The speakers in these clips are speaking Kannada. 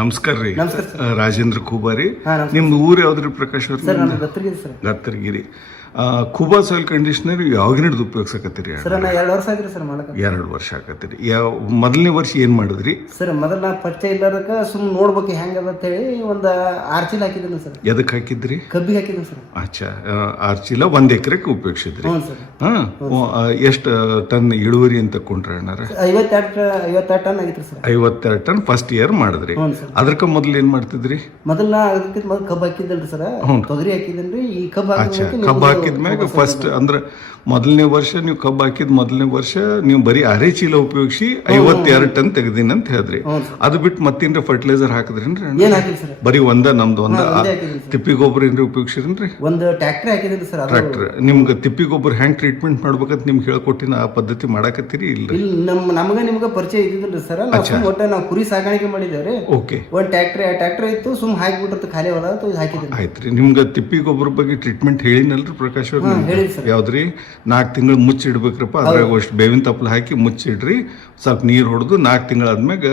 ನಮಸ್ಕಾರ ರೀ. ನಮಸ್ಕಾರ ಸರ್. ರಾಜೇಂದ್ರ ಖೂಬಾರಿ. ನಮಸ್ಕಾರ. ನಿಮ್ದು ಊರು ಯಾವ್ದ್ರಿ ಪ್ರಕಾಶ್ ಅವ್ರ? ಸರ್ ನಾನು ಗತ್ತರ್ಗಿರಿ ಸರ್. ಗತ್ತರ್ಗಿರಿ. ಖೂಬಾ ಸಾಯಿಲ್ ಕಂಡೀಷನರ್ ಯಾವಾಗ ಹಿಡಿದು ಉಪಯೋಗಿಸಕತ್ತೀರಿ? ಸರ್ ನಾ 2 ವರ್ಷ ಆಗಿರಿ ಸರ್ ಮಾಡಕ. 2 ವರ್ಷ ಆಗತ್ತೀರಿ. ಮೊದಲನೇ ವರ್ಷ ಏನ್ ಮಾಡಿದ್ರಿ? ಸರ್ ಮೊದಲ ನಾ ಪರಿಚಯ ಇಲ್ಲದಕ್ಕ ಸುಮ್ಮನೆ ನೋಡ್ಬೇಕು ಹೆಂಗದ ಅಂತ ಹೇಳಿ ಒಂದು 6 ಚೀಲ ಹಾಕಿದ್ದೀನಿ ಸರ್. ಎದಕ್ಕೆ ಹಾಕಿದ್ರಿ? ಕಬ್ಬಿಗೆ ಹಾಕಿದ್ದೀನಿ ಸರ್. ಅಚ್ಚಾ, 6 ಚೀಲ 1 ಎಕರೆಗೆ ಉಪಯೋಗಿಸಿದ್ರಿ. ಹ್ಞೂ ಸರ್. ಎಷ್ಟು ಟನ್ ಇಳುವರಿ ಅಂತ ಕೊಂಡ್ರೆ ಅಣ್ಣಾರ? 52 ಟನ್ ಆಗಿತ್ತು ಸರ್. 52 ಟನ್ ಫಸ್ಟ್ ಇಯರ್ ಮಾಡಿದ್ರಿ. ಹ್ಞೂ ಸರ್. ಅದಕ್ಕೆ ಮೊದಲು ಏನ್ ಮಾಡ್ತಿದ್ರಿ? ಮೊದಲ ಅದಕ್ಕೆ ಮೊದಲು ಕಬ್ಬು ಹಾಕಿದ್ದಲ್ರಿ ಸರ್. ತೊಗರಿ ಹಾಕಿದ್ದೀನಿ. ಈ ಕಬ್ಬು ಹಾಕಿದ್ಮ್ಯಾಗ ಫಸ್ಟ್ ಅಂದ್ರೆ ಮೊದಲನೇ ವರ್ಷ ನೀವು ಕಬ್ಬು ಹಾಕಿದ್ ಮೊದಲನೇ ವರ್ಷ ನೀವು ಬರೀ 6 ಚೀಲ ಉಪಯೋಗಿಸಿ 52 ಟನ್ ತೆಗ್ದೀನಿ ಅಂತ ಹೇಳಿದ್ರಿ. ಅದು ಬಿಟ್ಟು ಮತ್ತೇನ್ರಿ ಫರ್ಟಿಲೈಸರ್ ಹಾಕಿದ್ರೇನ್ರಿ? ಏನ್ ಹಾಕಿಲ್ಲ ಸರ್. ಬರೀ ನಮ್ದು ತಿಪ್ಪಿ ಗೊಬ್ಬರ ಏನ್ರಿ ಉಪಯೋಗಿಸಿರೇನ್ರಿ? ಒಂದು ಟ್ರ್ಯಾಕ್ಟರ್ ಹಾಕಿದ್ರಿ ಸರ್. ಟ್ರ್ಯಾಕ್ಟರ್. ನಿಮ್ಗೆ ತಿಪ್ಪಿ ಗೊಬ್ಬರ ಹೆಂಗ್ ಟ್ರೀಟ್ಮೆಂಟ್ ಮಾಡ್ಬೇಕಂತ ನಿಮ್ಗೆ ಹೇಳ್ಕೊಟ್ಟಿನ ಆ ಪದ್ಧತಿ ಮಾಡಾಕತ್ತೀರಿ? ಇಲ್ಲ ನಮ್ಗೆ ಪರಿಚಯ ಇದ್ದಿದ್ರಿ ಸರ್. ಒಟ್ಟ ನಾವು ಕುರಿ ಸಾಕಾಣಿಕೆ ಮಾಡಿದೇವ್ರಿ. ಓಕೆ. ಒಂದ್ ಟ್ರ್ಯಾಕ್ಟರ್ ಇತ್ತು, ಸುಮ್ ಹಾಕಿಬಿಟ್ಟಿರ್ತು ಖಾಲಿ ಹೊಲ ಹಾಕಿದ್ರಿ. ಆಯ್ತ್ರಿ. ನಿಮ್ಗೆ ತಿಪ್ಪಿ ಗೊಬ್ಬರ ಬಗ್ಗೆ ಟ್ರೀಟ್ಮೆಂಟ್ ಹೇಳಿನಲ್ರಿ ಪ್ರಕಾಶ್ ಅವ್ರ? ಹೇಳಿ ಸರ್. ಯಾವ್ದ್ರಿ? 4 ತಿಂಗಳು ಮುಚ್ಚಿಡ್ಬೇಕ್ರಪ್ಪ. ಅದ್ರಾಗ ಅಷ್ಟು ಬೇವಿನ ತಪ್ಪಲ ಹಾಕಿ ಮುಚ್ಚಿಡ್ರಿ, ಸ್ವಲ್ಪ ನೀರು ಹೊಡೆದು 4 ತಿಂಗಳಾದ್ಮ್ಯಾಗ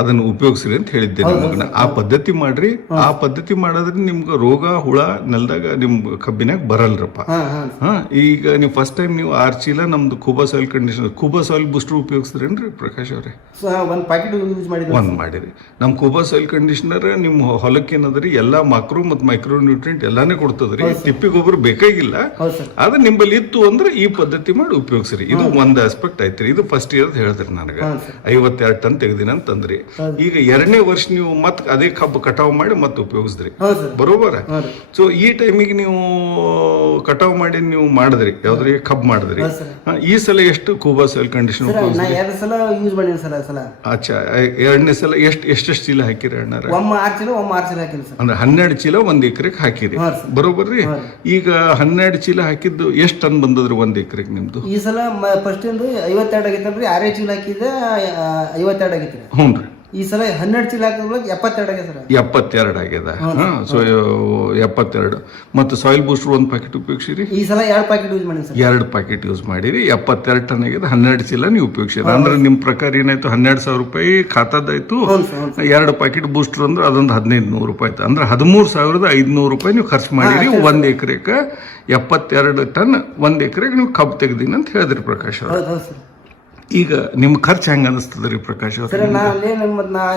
ಅದನ್ನು ಉಪಯೋಗಿಸ್ರಿ ಅಂತ ಹೇಳಿದ್ದೆ ನಿಮ್ಗೆ. ಆ ಪದ್ಧತಿ ಮಾಡ್ರಿ. ಆ ಪದ್ಧತಿ ಮಾಡೋದ್ರಿಂದ ನಿಮ್ಗೆ ರೋಗ ಹುಳ ನೆಲದಾಗ ನಿಮ್ ಕಬ್ಬಿನಾಗ ಬರಲ್ರಪ್ಪ. ಈಗ ನೀವು ಫಸ್ಟ್ ಟೈಮ್ ನೀವು 6 ಚೀಲ ನಮ್ದು ಖೂಬಾ ಸಾಯಿಲ್ ಕಂಡೀಷನರ್, ಖೂಬಾ ಸಾಯಿಲ್ ಬೂಸ್ಟರ್ ಉಪಯೋಗಿಸ್ರೇನ್ರಿ ಪ್ರಕಾಶ್ ಅವ್ರೆ? ಒಂದು ಪ್ಯಾಕೆಟ್ ಯೂಸ್ ಮಾಡಿದ್ರಿ. ಒಂದು ಮಾಡಿರಿ. ನಮ್ಮ ಖೂಬಾ ಸಾಯಿಲ್ ಕಂಡೀಷನರ್ ನಿಮ್ಮ ಹೊಲಕ್ಕೆ ಏನದ್ರಿ ಎಲ್ಲಾ ಮಾಕ್ರೋ ಮತ್ತು ಮೈಕ್ರೋ ನ್ಯೂಟ್ರಿಯೆಂಟ್ ಎಲ್ಲಾನೇ ಕೊಡ್ತದ್ರಿ. ತಿಪ್ಪಿ ಗೊಬ್ಬರ ಬೇಕಾಗಿಲ್ಲ. ಅದು ನಿಂಬಲ್ಲಿ ಇತ್ತು ಅಂದ್ರೆ ಈ ಪದ್ಧತಿ ಮಾಡಿ ಉಪಯೋಗಿಸ್ರಿ. ಇದು ಒಂದು ಆಸ್ಪೆಕ್ಟ್ ಐತ್ರಿ. ಇದು ಫಸ್ಟ್ ಇಯರ್ ಹೇಳಿದ್ರಿ ನನಗೆ 52 ಟನ್ ತೆಗ್ದಿನ ಅಂತಂದ್ರಿ. ಈಗ 2ನೇ ವರ್ಷ ನೀವು ಮತ್ ಅದೇ ಕಬ್ಬು ಕಟಾವ್ ಮಾಡಿ ಮತ್ತೆ ಉಪಯೋಗಿಸಿದ್ರಿ, ಬರೋಬರ? ಸೊ ಈ ಟೈಮಿಗೆ ನೀವು ಕಟಾವ್ ಮಾಡಿ ನೀವು ಮಾಡಿದ್ರಿ, ಯಾವ್ದ್ರಿ ಕಬ್ಬು ಮಾಡಿದ್ರಿ. ಈ ಸಲ ಎಷ್ಟು ಖೂಬಾ ಸಾಯಿಲ್ ಕಂಡೀಷನ್ ಉಪಯೋಗಿಸಿದ್ರಿ? 2 ಸಲ ಯೂಸ್ ಮಾಡಿನಿ ಸರ್. ಅಚ್ಚಾ, 2ನೇ ಸಲ ಎಷ್ಟು ಚೀಲ ಹಾಕಿರಿ ಅಣ್ಣಾರ? 6 ಚೀಲ ಹಾಕಿನಿ ಸರ್. ಅಂದ್ರೆ 12 ಚೀಲ 1 ಎಕರೆಗೆ ಹಾಕಿರಿ, ಬರೋಬರ್ರಿ? ಈಗ 12 ಚೀಲ ಹಾಕಿದ್ದು ಎಷ್ಟು ಟನ್ ಬಂದದ್ರಿ 1 ಎಕರೆಗೆ ನಿಮ್ದು? ಈ ಸಲ ಫಸ್ಟ್ 52 ಆಗಿತ್ತಲ್ರಿ. 6 ಚೀಲ ಹಾಕಿದ್ದೆ 52 ಆಗಿತ್ತು. ಹ್ಞೂ ರೀ. ಈ ಸಲ 12 ಚೀಲ ಹಾಕಿದ್ಮೇಲೆ 72 ಆಗ್ಯದ ಸರ್. 72 ಆಗ್ಯದ. ಸೊ 72. ಮತ್ತು ಸಾಯಿಲ್ ಬೂಸ್ಟರ್ 1 ಪ್ಯಾಕೆಟ್ ಉಪಯೋಗಿಸಿರಿ? ಈ ಸಲ 2 ಪ್ಯಾಕೆಟ್ ಯೂಸ್ ಮಾಡಿ ಸರ್. 2 ಪ್ಯಾಕೆಟ್ ಯೂಸ್ ಮಾಡಿರಿ. 72 ಟನ್ ಆಗ್ಯದ. 12 ಚೀಲ ನೀವು ಉಪಯೋಗಿಸಿರಿ. ಅಂದ್ರೆ ನಿಮ್ ಪ್ರಕಾರ ಏನಾಯ್ತು? 12,000 ರೂಪಾಯಿ ಖಾತಾದಾಯ್ತು. 2 ಪ್ಯಾಕೆಟ್ ಬೂಸ್ಟರ್ ಅಂದ್ರೆ ಅದೊಂದು 1,500 ರೂಪಾಯಿ ಆಯ್ತು. ಅಂದ್ರೆ 13,500 ರೂಪಾಯಿ ನೀವು ಖರ್ಚು ಮಾಡಿರಿ 1 ಎಕರೆಗೆ. 72 ಟನ್ 1 ಎಕರೆಗೆ ನೀವು ಕಬ್ಬು ತೆಗ್ದೀನಿ ಅಂತ ಹೇಳಿದ್ರಿ ಪ್ರಕಾಶ್ ಅವ್ರ. ಈಗ ನಿಮ್ ಖರ್ಚು ಹೆಂಗ ಅನಿಸ್ತದ್ರಿ ಪ್ರಕಾಶ್ ಅವ್ರ? ಸರ್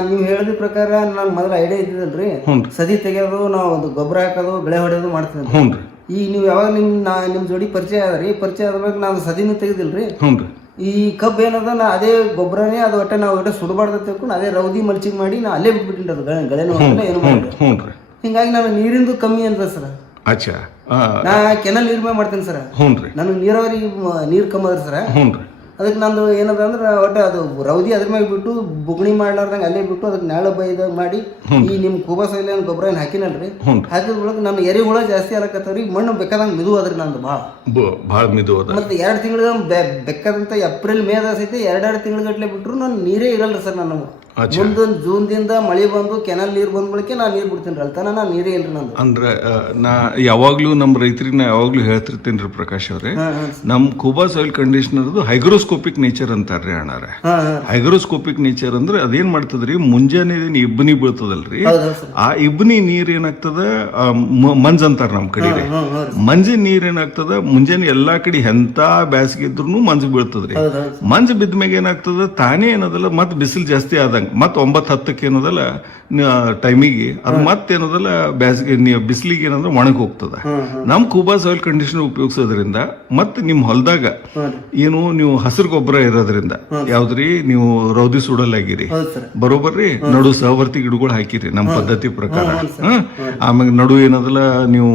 ನೀವು ಹೇಳಿದ ಪ್ರಕಾರ ನನ್ ಮೊದಲ ಐಡಿಯಾ ಇದ್ದಿದ್ದಲ್ರಿ. ಸದಿ ತೆಗೆಯೋದು, ನಾವು ಒಂದು ಗೊಬ್ಬರ ಹಾಕೋದು, ಬೆಳೆ ಹೊಡೆಯೋದು ಮಾಡ್ತೀನಿ. ಹ್ಞೂನ್ರಿ. ಈ ನೀವು ಯಾವಾಗ ನಿಮ್ ಜೋಡಿ ಪರಿಚಯ ಆದ್ರಿ, ಪರಿಚಯ ಆದ್ಮೇಲೆ ನಾನು ಸದಿನೂ ತೆಗೆದಿಲ್ರಿ. ಹ್ಞೂನ್ರಿ. ಈ ಕಬ್ಬು ಏನದ ನಾ ಅದೇ ಗೊಬ್ಬರನೇ ಅದು ಒಟ್ಟೆ ನಾವು ಒಟ್ಟೆ ಸುಡಬಾರ್ದು ತಿಳ್ಕೊಂಡು ಅದೇ ರೌದಿ ಮಲ್ಚಿಂಗ್ ಮಾಡಿ ನಾ ಅಲ್ಲೇ ಬಿಟ್ಬಿಟ್ಟಿನಿ. ಅದು ಗಳೆನೂ ಏನು ಮಾಡಿ. ಹಿಂಗಾಗಿ ನಾನು ನೀರಿಂದು ಕಮ್ಮಿ ಅಂತ ಸರ್. ಅಚ್ಚಾ. ನಾ ಕೆನಲ್ ನೀರ್ ಮಾಡ್ತೇನೆ ಸರ್. ಹ್ಞೂನ್ರಿ. ನನಗೆ ನೀರಾವರಿ ನೀರ್ ಕಮ್ಮಿ ಅದ್ರಿ ಸರ್. ಹ್ಞೂನ್ರಿ. ಅದಕ್ಕೆ ನಂದು ಏನದ ಅಂದ್ರೆ ಒಟ್ಟೆ ಅದು ರೌದಿ ಅದ್ರ ಮ್ಯಾಗ ಬಿಟ್ಟು ಬುಗ್ಣಿ ಮಾಡ್ಲಾರ್ದಂಗೆ ಅಲ್ಲೇ ಬಿಟ್ಟು ಅದಕ್ಕೆ ನಾಳೆ ಬೈದಾಗ ಮಾಡಿ ಈ ನಿಮ್ ಖೂಬಾ ಸಾಯಿಲ್ ಗೊಬ್ಬರ ಏನು ಹಾಕಿನಲ್ರಿ. ಹಾಕಿದ ಬಳಿಕ ನನ್ನ ಎರೆಹುಳ ಜಾಸ್ತಿ ಆಗತ್ತವ್ರಿ. ಮಣ್ಣು ಬೇಕಾದಂಗೆ ಮಿದು ಅದ್ರಿ ನಂದು ಭಾಳ ಮಿದು ಅದ. ಮತ್ತೆ 2 ತಿಂಗಳ ಬೇಕಾದಂತ ಏಪ್ರಿಲ್ ಮೇದ ಸಹಿತ 2 ತಿಂಗಳ ಗಟ್ಲೆ ಬಿಟ್ರು ನಾನು ನೀರೇ ಇರಲ್ರಿ ಸರ್. ನಾನು ಮುಂದೊಂದು ಜೂನ್ದಿಂದ ಮಳೆ ಬಂದು ಕೆನಲ್ ನೀರ್ ಬಂದ ಬಳಿಕ ನಾ ನೀರ್ ಬಿಡ್ತೀನಿ. ಅಲ್ತಾನ ನಾ ನೀರೇ ಇಲ್ರಿ ನಂದು. ಅಂದ್ರೆ ನಾ ಯಾವಾಗ್ಲೂ ನಮ್ಮ ರೈತರಿಗೆ ನಾ ಯಾವಾಗ್ಲೂ ಹೇಳ್ತಿರ್ತೀನಿ ರೀ ಪ್ರಕಾಶ್ ಅವ್ರೆ, ನಮ್ ಖೂಬಾ ಸಾಯಿಲ್ ಕಂಡೀಷನರ್ದು ಹೈಗ್ರೋಸ್ಕೋಪಿಕ್ ನೇಚರ್ ಅಂತಾರ್ರಿ ಅಣ್ಣಾರ. ಹೈಗ್ರೋಸ್ಕೋಪಿಕ್ ನೇಚರ್ ಅಂದ್ರೆ ಅದೇನ್ ಮಾಡ್ತದ್ರಿ, ಮುಂಜಾನೆ ಇಬ್ಬನಿ ಬೀಳ್ತದಲ್ರಿ, ಆ ಇಬ್ಬನಿ ನೀರ್ ಏನಾಗ್ತದ ಮಂಜ್ ಅಂತಾರ ನಮ್ ಕಡೆ. ಮಂಜಿನ ನೀರ್ ಏನಾಗ್ತದ ಮುಂಜಾನೆ ಎಲ್ಲಾ ಕಡೆ ಎಂತ ಬ್ಯಾಸಿಗೆ ಇದ್ರು ಮಂಜ್ ಬೀಳ್ತದ್ರಿ. ಮಂಜ್ ಬಿದ್ದ್ಮ್ಯಾಗ ಏನಾಗ್ತದ ತಾನೇ ಏನದಲ್ಲ ಮತ್ ಬಿಸಿಲು ಜಾಸ್ತಿ ಆದಂಗ ಮತ್ 9-10 ಏನದಲ್ಲ ಟೈಮಿಗೆ ಅದು ಮತ್ತೇನದಲ್ಲ ಬ್ಯಾಸಿಗೆ ಬಿಸಿಲಿಗೆ ಏನಂದ್ರೆ ಒಣಗಿ ಹೋಗ್ತದ. ನಮ್ ಖೂಬಾ ಸಾಯಿಲ್ ಕಂಡೀಷನರ್ ಉಪಯೋಗಿಸೋದ್ರಿಂದ ಮತ್ತೆ ನಿಮ್ ಹೊಲದಾಗ ಏನು ನೀವು ಹಸಿರು ಗೊಬ್ಬರ ಇರೋದ್ರಿಂದ ಯಾವ್ದ್ರಿ ನೀವು ರೌದಿ ಸುಡಲಾಗಿರಿ, ಬರೋಬರ್ರಿ? ನಡು ಸಹವರ್ತಿ ಗಿಡಗಳು ಹಾಕಿರಿ ನಮ್ ಪದ್ಧತಿ ಪ್ರಕಾರ. ಆಮೇಲೆ ನಡು ಏನದಲ್ಲ ನೀವು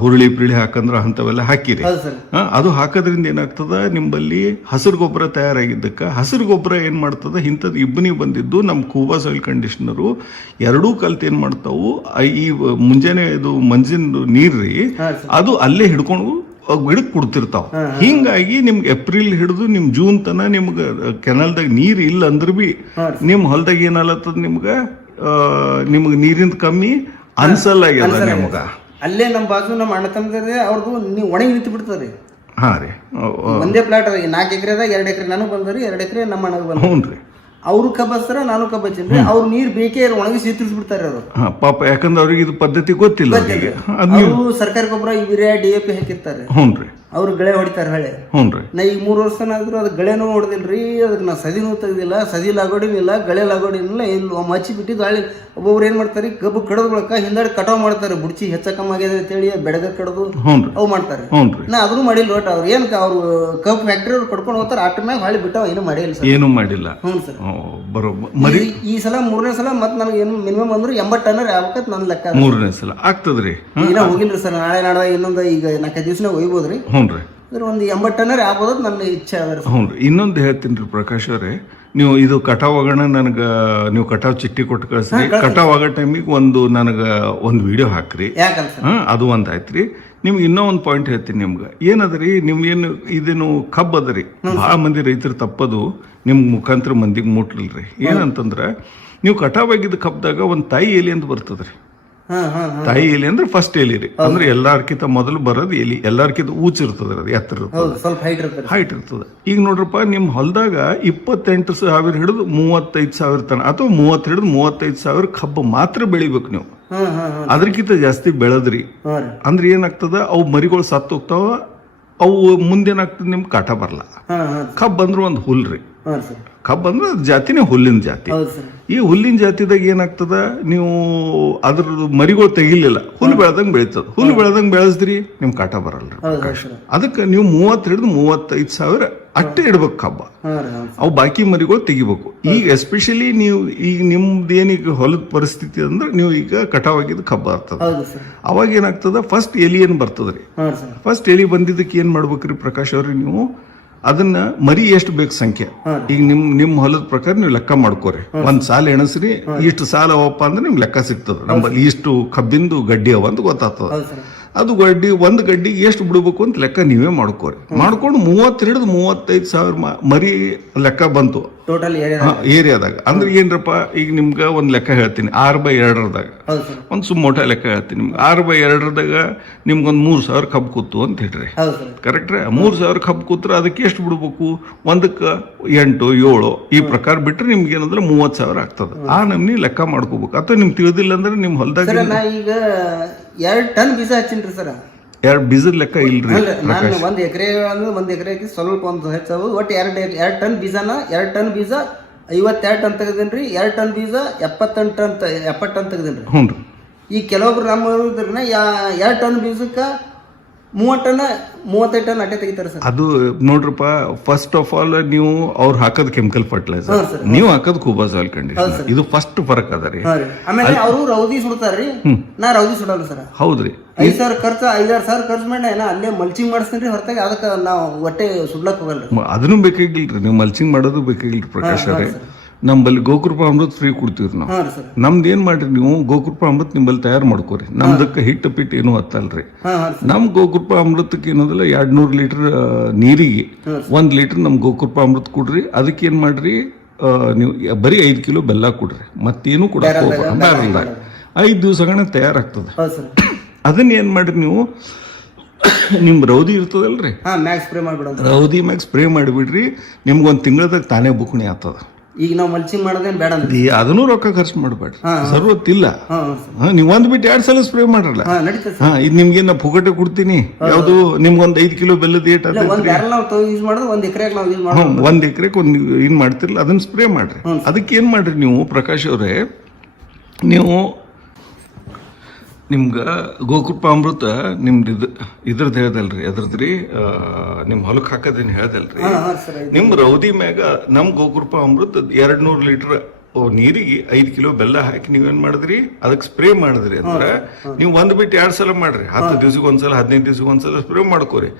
ಹುರುಳಿ ಪಿಳಿ ಹಾಕಂದ್ರ ಅಂತವೆಲ್ಲ ಹಾಕಿರಿ. ಅದು ಹಾಕೋದ್ರಿಂದ ಏನಾಗ್ತದ, ನಿಂಬಲ್ಲಿ ಹಸಿರು ಗೊಬ್ಬರ ತಯಾರಾಗಿದ್ದಕ್ಕ ಹಸಿರು ಗೊಬ್ಬರ ಏನ್ ಮಾಡ್ತದ, ಇಂಥದ್ದು ಇಬ್ಬನಿ ಬಂದಿದ್ದು ನಮ್ ಖೂಬಾ ಸಾಯಿಲ್ ಕಂಡೀಷನರು 2 ಕಲ್ತ್ ಏನ್ ಮಾಡ್ತಾವು, ಈ ಮುಂಜಾನೆ ಇದು ಮಂಜಿನ ನೀರ್ರಿ ಅದು ಅಲ್ಲೇ ಹಿಡ್ಕೊಂಡು ಗಿಡಕ್ ಕೊಡ್ತಿರ್ತಾವ. ಹಿಂಗಾಗಿ ನಿಮ್ಗೆ ಏಪ್ರಿಲ್ ಹಿಡಿದು ನಿಮ್ ಜೂನ್ ತನ ನಿಮ್ಗ ಕೆನಲ್ದಾಗ ನೀರ್ ಇಲ್ಲ ಅಂದ್ರ ಬಿ ನಿಮ್ ಹೊಲದಾಗ ಏನಲ್ಲತ್ತದ, ನಿಮ್ಗ ನೀರಿಂದ ಕಮ್ಮಿ ಅನ್ಸಲ್ಲಾಗ್ಯದ ನಿಮ್ಗ. ಅಲ್ಲೇ ನಮ್ ಬಾಜು ನಮ್ಮ ಅಣ್ಣ ತಮ್ಮದ್ರೆ ಅವ್ರದ್ದು ನೀವು ಒಣಗಿ ನಿಂತು ಬಿಡ್ತದ್ರಿ. ಹಾ ರೀ. ಒಂದೇ ಪ್ಲಾಟ್ ಅದ. 4 ಎಕರೆದಾಗ 2 ಎಕರೆ ನನಗೆ ಬಂದ್ರಿ, 2 ಎಕರೆ ನಮ್ಮ ಅಣ್ಣಗೆ ಬಂದ. ಹ್ಞೂನ್ರಿ. ಅವ್ರು ಕಬ್ಬ ಹಚ್ತಾರ, ನಾನು ಕಬ್ಬ ಹಚ್ಚೀನಿ. ಅವ್ರು ನೀರ್ ಬೇಕೇ ಒಣಗಿಸಿ ತಿರ್ಸ್ಬಿಡ್ತಾರೆ ಅವರು. ಪಾಪ, ಯಾಕಂದ್ರೆ ಅವ್ರಿಗೆ ಇದು ಪದ್ಧತಿ ಗೊತ್ತಿಲ್ಲ. ಅವರು ಸರ್ಕಾರಿ ಗೊಬ್ಬರ ಯೂರಿಯಾ DAP ಹಾಕಿರ್ತಾರೆ. ಹ್ಞೂನ್ರಿ. ಅವ್ರು ಗಳೆ ಹೊಡಿತಾರೆ ಹಳೆ. ಹ್ಞೂನ್ರಿ. ನಾ ಈಗ 3 ವರ್ಷ ಆದ್ರೂ ಅದು ಗಳೆನೂ ಹೊಡೆದಿಲ್ರಿ. ಅದಕ್ಕೆ ನಾ ಸದಿನೂ ತೆಗ್ದಿಲ್ಲ, ಸದಿ ಲಾಗೋಡಿನಿಲ್ಲ, ಗಳೆ ಲಾಗೋಡಿನಿಲ್ಲ. ಇಲ್ಲಿ ಮಚ್ಚಿ ಬಿಟ್ಟಿದ್ದು ಹಳ್ಳಿ ಒಬ್ಬೊಬ್ರು ಏನ್ ಮಾಡ್ತಾರೆ, ಕಬ್ಬು ಕಡದ ಬಳಕ ಹಿಂದಾಡಿ ಕಟಾವ್ ಮಾಡ್ತಾರೆ. ಬುಡ್ಚಿ ಹೆಚ್ಚ ಕಮ್ಮಿ ಆಗಿದೆ ಅಂತೇಳಿ ಬೆಳಗ ಕಡದು ಅವು ಮಾಡ್ತಾರೆ. ನಾ ಅದನ್ನು ಮಾಡಿಲ್ಲ. ಒಟ್ಟು ಅವ್ರು ಏನ್ ಅವ್ರು ಕಬ್ಬು ಫ್ಯಾಕ್ಟ್ರಿ ಅವ್ರು ಕಡ್ಕೊಂಡು ಹೋಗ್ತಾರೆ. ಆಟ ಮ್ಯಾಗ ಹಳ್ಳಿ ಬಿಟ್ಟಾವ, ಏನು ಮಾಡಿಲ್ಲ ಸರ್. ಏನು ಮಾಡಿಲ್ಲ. ಹ್ಞೂ ಸರ್. ಬರೋಬ್ಬರಿ. ಈ ಸಲ 3ನೇ ಸಲ ಮತ್ತೆ ನನಗೆ ಏನು ಮಿನಿಮಮ್ ಅಂದ್ರೆ 80 ಟನ್ ಆಗ್ಬೇಕಂತ ನನ್ನ ಲೆಕ್ಕ. 3ನೇ ಸಲ ಆಗ್ತದ್ರಿ. ಈಗ ಹೋಗಿಲ್ರಿ ಸರ್. ನಾಳೆ ನಾಡ್ದ ಇನ್ನೊಂದು ಈಗ 4-5 ದಿವ್ಸನಾಗ ಒಯ್ಬೋದ್ರಿ. ಹ್ಞೂನ್ರಿ. ಒಂದು 80 ಟನ್ ಆಗ್ಬೋದ್ ನನ್ನ ಇಚ್ಛೆ ಅದ. ಹ್ಞೂನ್ರಿ. ಇನ್ನೊಂದು ಹೇಳ್ತೀನಿ ರೀ ಪ್ರಕಾಶ್ ಅವರೇ, ನೀವು ಇದು ಕಟಾವ್ ಆಗೋಣ ನನಗೆ ನೀವು ಕಟಾವ್ ಚಿಟ್ಟಿ ಕೊಟ್ಟು ಕಳಿಸ್ರಿ. ಕಟಾವ್ ಆಗೋ ಟೈಮಿಗೆ ನನಗೆ ಒಂದು ವಿಡಿಯೋ ಹಾಕ್ರಿ. ಅದು ಒಂದು ಆಯ್ತ್ರಿ. ನಿಮ್ಗೆ ಇನ್ನೂ ಒಂದು ಪಾಯಿಂಟ್ ಹೇಳ್ತೀನಿ ನಿಮ್ಗೆ. ಏನದ್ರಿ, ನಿಮ್ಗೇನು ಇದೇನು ಕಬ್ಬು ಅದರಿ, ಭಾಳ ಮಂದಿ ರೈತರು ತಪ್ಪದು ನಿಮ್ಮ ಮುಖಾಂತರ ಮಂದಿಗೆ ಮುಟ್ಲಿಲ್ರಿ. ಏನಂತಂದ್ರೆ, ನೀವು ಕಟಾವ್ ಆಗಿದ್ದ ಕಬ್ಬದಾಗ ಒಂದು ತಾಯಿ ಎಲೆ ಅಂತ ಬರ್ತದ್ರಿ. ತಾಯಿ ಎಲೆ ಅಂದ್ರೆ ಫಸ್ಟ್ ಎಲಿ ರೀ. ಅಂದ್ರೆ ಎಲ್ಲಾರ್ಕಿಂತ ಮೊದಲು ಬರೋದು ಎಲಿ. ಎಲ್ಲಾರ್ಕಿಂತ ಊಚ ಇರ್ತದ, ಅದು ಎತ್ತರ ಇರ್ತದೆ, ಹೈಟ್ ಇರ್ತದ. ಈಗ ನೋಡ್ರಪ್ಪ, ನಿಮ್ ಹೊಲದಾಗ 28,000 ಹಿಡಿದು 35,000 ತನ, ಅಥವಾ 30 ಹಿಡಿದು 35,000 ಕಬ್ಬು ಮಾತ್ರ ಬೆಳಿಬೇಕು ನೀವು. ಅದ್ರಕ್ಕಿಂತ ಜಾಸ್ತಿ ಬೆಳೆದ್ರಿ ಅಂದ್ರೆ ಏನಾಗ್ತದ, ಅವು ಮರಿಗಳು ಸತ್ತು ಹೋಗ್ತಾವ. ಅವು ಮುಂದೇನಾಗ್ತದ, ನಿಮ್ಗೆ ಕಾಟ ಬರಲ್ಲ. ಕಬ್ಬು ಅಂದ್ರೆ ಒಂದು ಹುಲ್ರಿ. ಕಬ್ಬು ಅಂದ್ರೆ ಜಾತಿನೇ ಹುಲ್ಲಿನ ಜಾತಿ. ಈ ಹುಲ್ಲಿನ ಜಾತಿದಾಗ ಏನಾಗ್ತದ, ನೀವು ಅದ್ರ ಮರಿಗಳು ತೆಗಿಲಿಲ್ಲ, ಹುಲ್ಲು ಬೆಳೆದಂಗೆ ಬೆಳೀತದ. ಹುಲ್ಲು ಬೆಳೆದಂಗೆ ಬೆಳೆಸ್ದ್ರಿ, ನಿಮ್ ಕಾಟ ಬರಲ್ರಿ. ಅದಕ್ಕೆ ನೀವು 30 ಹಿಡಿದು 35,000 ಅಷ್ಟೇ ಇಡ್ಬೇಕು ಕಬ್ಬ. ಅವು ಬಾಕಿ ಮರಿಗಳು ತೆಗಿಬೇಕು. ಈಗ ಎಸ್ಪೆಷಲಿ ನೀವು ಈಗ ನಿಮ್ದು ಏನೀಗ ಹೊಲದ ಪರಿಸ್ಥಿತಿ ಅಂದ್ರೆ, ನೀವು ಈಗ ಕಟಾವ್ ಆಗಿದ್ದು ಕಬ್ಬ ಆಗ್ತದ. ಅವಾಗ ಏನಾಗ್ತದ, ಫಸ್ಟ್ ಎಲಿ ಏನ್ ಬರ್ತದ್ರಿ. ಫಸ್ಟ್ ಎಲಿ ಬಂದಿದ್ದಕ್ಕೆ ಏನ್ ಮಾಡ್ಬೇಕ್ರಿ ಪ್ರಕಾಶ್ ಅವ್ರಿ, ನೀವು ಅದನ್ನ ಮರಿ ಎಷ್ಟು ಬೇಕು ಸಂಖ್ಯೆ, ಈಗ ನಿಮ್ ಹೊಲದ ಪ್ರಕಾರ ನೀವು ಲೆಕ್ಕ ಮಾಡ್ಕೋರಿ. ಒಂದ್ ಸಾಲ ಎಣಸ್ರಿ, ಇಷ್ಟು ಸಾಲ ಅವಪ್ಪ ಅಂದ್ರೆ ನಿಮ್ಗೆ ಲೆಕ್ಕ ಸಿಗ್ತದ. ನಮ್ಮಲ್ಲಿ ಇಷ್ಟು ಕಬ್ಬಿಂದು ಗಡ್ಡಿ ಅವ ಅಂತ ಗೊತ್ತಾಗ್ತದ. ಅದು ಒಂದು ಗಡ್ಡಿಗೆ ಎಷ್ಟು ಬಿಡ್ಬೇಕು ಅಂತ ಲೆಕ್ಕ ನೀವೇ ಮಾಡ್ಕೋರಿ. ಮಾಡ್ಕೊಂಡು 30 ಹಿಡಿದು 35,000 ಮರಿ ಲೆಕ್ಕ ಬಂತು ಟೋಟಲ್ ಏರಿಯಾದಾಗ. ಅಂದ್ರೆ ಏನ್ರಪ್ಪ, ಈಗ ನಿಮ್ಗೆ ಒಂದ್ ಲೆಕ್ಕ ಹೇಳ್ತೀನಿ. 6/2 ಒಂದು ಸುಮ್ಮೋಟ ಲೆಕ್ಕ ಹೇಳ್ತೀನಿ ನಿಮ್ಗೆ. 6/2 ನಿಮ್ಗೊಂದು 3,000 ಕಬ್ಬು ಕೂತು ಅಂತ ಹೇಳ್ರಿ. ಕರೆಕ್ಟ್ರೆ? 3,000 ಕಬ್ಬು ಕೂತ್ರೆ ಅದಕ್ಕೆ ಎಷ್ಟು ಬಿಡ್ಬೇಕು, ಒಂದಕ್ಕೆ 8, 7 ಈ ಪ್ರಕಾರ ಬಿಟ್ರೆ ನಿಮ್ಗೆ ಏನಂದ್ರೆ 30,000 ಆಗ್ತದೆ. ಆ ನಮ್ನಿ ಲೆಕ್ಕ ಮಾಡ್ಕೋಬೇಕು. ಅಥವಾ ನಿಮ್ಗೆ ತಿಳಿದಿಲ್ಲ ಅಂದ್ರೆ ನಿಮ್ ಹೊಲದಾಗ ಈಗ 2 ಟನ್ ಬೀಜ ಹಚ್ಚಿನ್ರಿ ಸರ್. 2 ಬೀಜದ ಲೆಕ್ಕ ಇಲ್ರಿ. ನಾನು 1 ಎಕರೆ ಅಂದ್ರೆ 1 ಎಕರೆಗೆ ಸ್ವಲ್ಪ ಒಂದು ಹೆಚ್ಚಾಗೋದು. ಒಟ್ಟು 2 ಟನ್ ಬೀಜನ 2 ಟನ್ ಬೀಜ 52 ಟನ್ ತೆಗೆದೇನ್ರಿ. 2 ಟನ್ ಬೀಜ 70 ಟನ್ ತೆಗೆದೇನ್ರಿ. ಹ್ಞೂ. ಈ ಕೆಲವೊಬ್ರು ನಮ್ಮ 2 ಟನ್ ಬೀಜಕ್ಕೆ 30 ಟನ್ 35 ಟನ್ ಅಟ್ಟೆ ತೆಗಿತಾರೆ ಸರ್. ಅದು ನೋಡ್ರಪ್ಪ, ಫಸ್ಟ್ ಆಫ್ ಆಲ್ ನೀವು ಅವ್ರು ಹಾಕೋದ್ ಕೆಮಿಕಲ್ ಫರ್ಟಿಲೈಸರ್, ನೀವು ಹಾಕೋದ್ ಕೂಬಾ ಸಾಯಿಲ್ ಕಂಡೀಷನರ್. ಇದು ಫಸ್ಟ್ ಫರಕ್ ಅದ ರೀ. ಆಮೇಲೆ ಅವರು ರೌದಿ ಸುಡ್ತಾರ್ರಿ, ನಾ ರೌದಿ ಸುಡಲ್ಲ ಸರ್. ಹೌದ್ರಿ. 5,000 ಖರ್ಚು 5,000 ಸಾವಿರ ಖರ್ಚು ಮಾಡಿ ಅಲ್ಲೇ ಮಲ್ಚಿಂಗ್ ಮಾಡಿಸ್ತೀನಿ ಹೊರತಾಗಿ ಅದಕ್ಕೆ ನಾವು ಹೊಟ್ಟೆ ಸುಡ್ಲಕ್ ಹೋಗಲ್ರಿ. ಅದನ್ನು ಬೇಕಾಗಿಲ್ರಿ, ನೀವು ಮಲ್ಚಿಂಗ್ ಮಾಡೋದು ಬೇಕಾಗಿಲ್ರಿ ಪ್ರಕಾಶ್ ಅವರೇ. ನಮ್ಮಲ್ಲಿ ಗೋಕೃಪ ಅಮೃತ ಫ್ರೀ ಕೊಡ್ತೀವ್ರಿ ನಾವು. ನಮ್ದು ಏನ್ ಮಾಡ್ರಿ, ನೀವು ಗೋಕೃಪ ಅಮೃತ ನಿಮ್ಮಲ್ಲಿ ತಯಾರು ಮಾಡ್ಕೋರಿ. ನಮ್ದಕ್ಕೆ ಹಿಟ್ಟು ಪಿಟ್ಟು ಏನು ಹತ್ತಲ್ರಿ. ನಮ್ ಗೋಕೃಪ ಅಮೃತಕ್ಕೆ ಏನೋದಿಲ್ಲ, 200 ಲೀಟರ್ ನೀರಿಗೆ 1 ಲೀಟರ್ ನಮ್ ಗೋಕೃಪ ಅಮೃತ ಕೊಡ್ರಿ. ಅದಕ್ಕೆ ಏನ್ ಮಾಡ್ರಿ, ನೀವು ಬರೀ 5 ಕಿಲೋ ಬೆಲ್ಲ ಕೊಡ್ರಿ, ಮತ್ತೇನು ಕೂಡ 5 ದಿವಸಗಳನ್ನ ತಯಾರಾಗ್ತದೆ. ಅದನ್ನ ಏನ್ ಮಾಡ್ರಿ, ನೀವು ನಿಮ್ ರೌದಿ ಇರ್ತದಲ್ರಿ, ರೌದಿ ಮ್ಯಾಗ ಸ್ಪ್ರೇ ಮಾಡಿಬಿಡ್ರಿ. ನಿಮ್ಗೊಂದು ತಿಂಗಳದಾಗ ತಾನೇ ಬುಕ್ಣಿ ಆಗ್ತದ. ಈಗ ನಾವು ಮಲ್ಚಿಂಗ್ ಮಾಡೋದೇನ್ ಬೇಡ, ಅದನ್ನು ರೊಕ್ಕ ಖರ್ಚು ಮಾಡಬೇಡ್ರಿ, ಸರ್ವತ್ತಿಲ್ಲ. ನೀವು 1 ಬಿಟ್ಟು 2 ಸಲ ಸ್ಪ್ರೇ ಮಾಡ್ರಲ್ಲ. ಇದು ನಿಮ್ಗೆ ನಾ ಪುಗಟೆ ಕೊಡ್ತೀನಿ. ಯಾವ್ದು ನಿಮ್ಗೊಂದು 5 ಕಿಲೋ ಬೆಲ್ಲದ ಏಟ್ ಯೂಸ್ ಮಾಡೋದು 1 ಎಕರೆಗೆ ನಾವು ಯೂಸ್ ಮಾಡೋದು. 1 ಎಕರೆಗೆ ಒಂದು ಏನ್ ಮಾಡ್ತಿರಲ್ಲ ಅದನ್ನ ಸ್ಪ್ರೇ ಮಾಡ್ರಿ. ಅದಕ್ಕೆ ಏನ್ ಮಾಡ್ರಿ ನೀವು ಪ್ರಕಾಶ್ ಅವರೇ, ನೀವು ನಿಮ್ಗೆ ಗೋಕೃಪ ಅಮೃತ ನಿಮ್ದು ಇದ್ರದ್ದು ಹೇಳ್ದಲ್ರಿ, ಅದ್ರದ್ರಿ ನಿಮ್ ಹೊಲಕ್ಕೆ ಹಾಕೋದೇನು ಹೇಳ್ದಲ್ರಿ. ನಿಮ್ ರೌದಿ ಮ್ಯಾಗ ನಮ್ ಗೋಕೃಪ ಅಮೃತ 200 ಲೀಟರ್ ನೀರಿಗೆ 5 ಕಿಲೋ ಬೆಲ್ಲ ಹಾಕಿ ನೀವೇನ್ ಮಾಡಿದ್ರಿ, ಅದಕ್ಕೆ ಸ್ಪ್ರೇ ಮಾಡಿದ್ರಿ ಅಂದ್ರೆ ನೀವು 1 ಬಿಟ್ಟು 2 ಸಲ ಮಾಡ್ರಿ. 10 ದಿವ್ಸಕ್ಕೆ ಒಂದ್ಸಲ 15 ದಿವ್ಸಕ್ಕೆ ಒಂದ್ಸಲ ಸ್ಪ್ರೇ ಮಾಡ್ಕೋರಿ.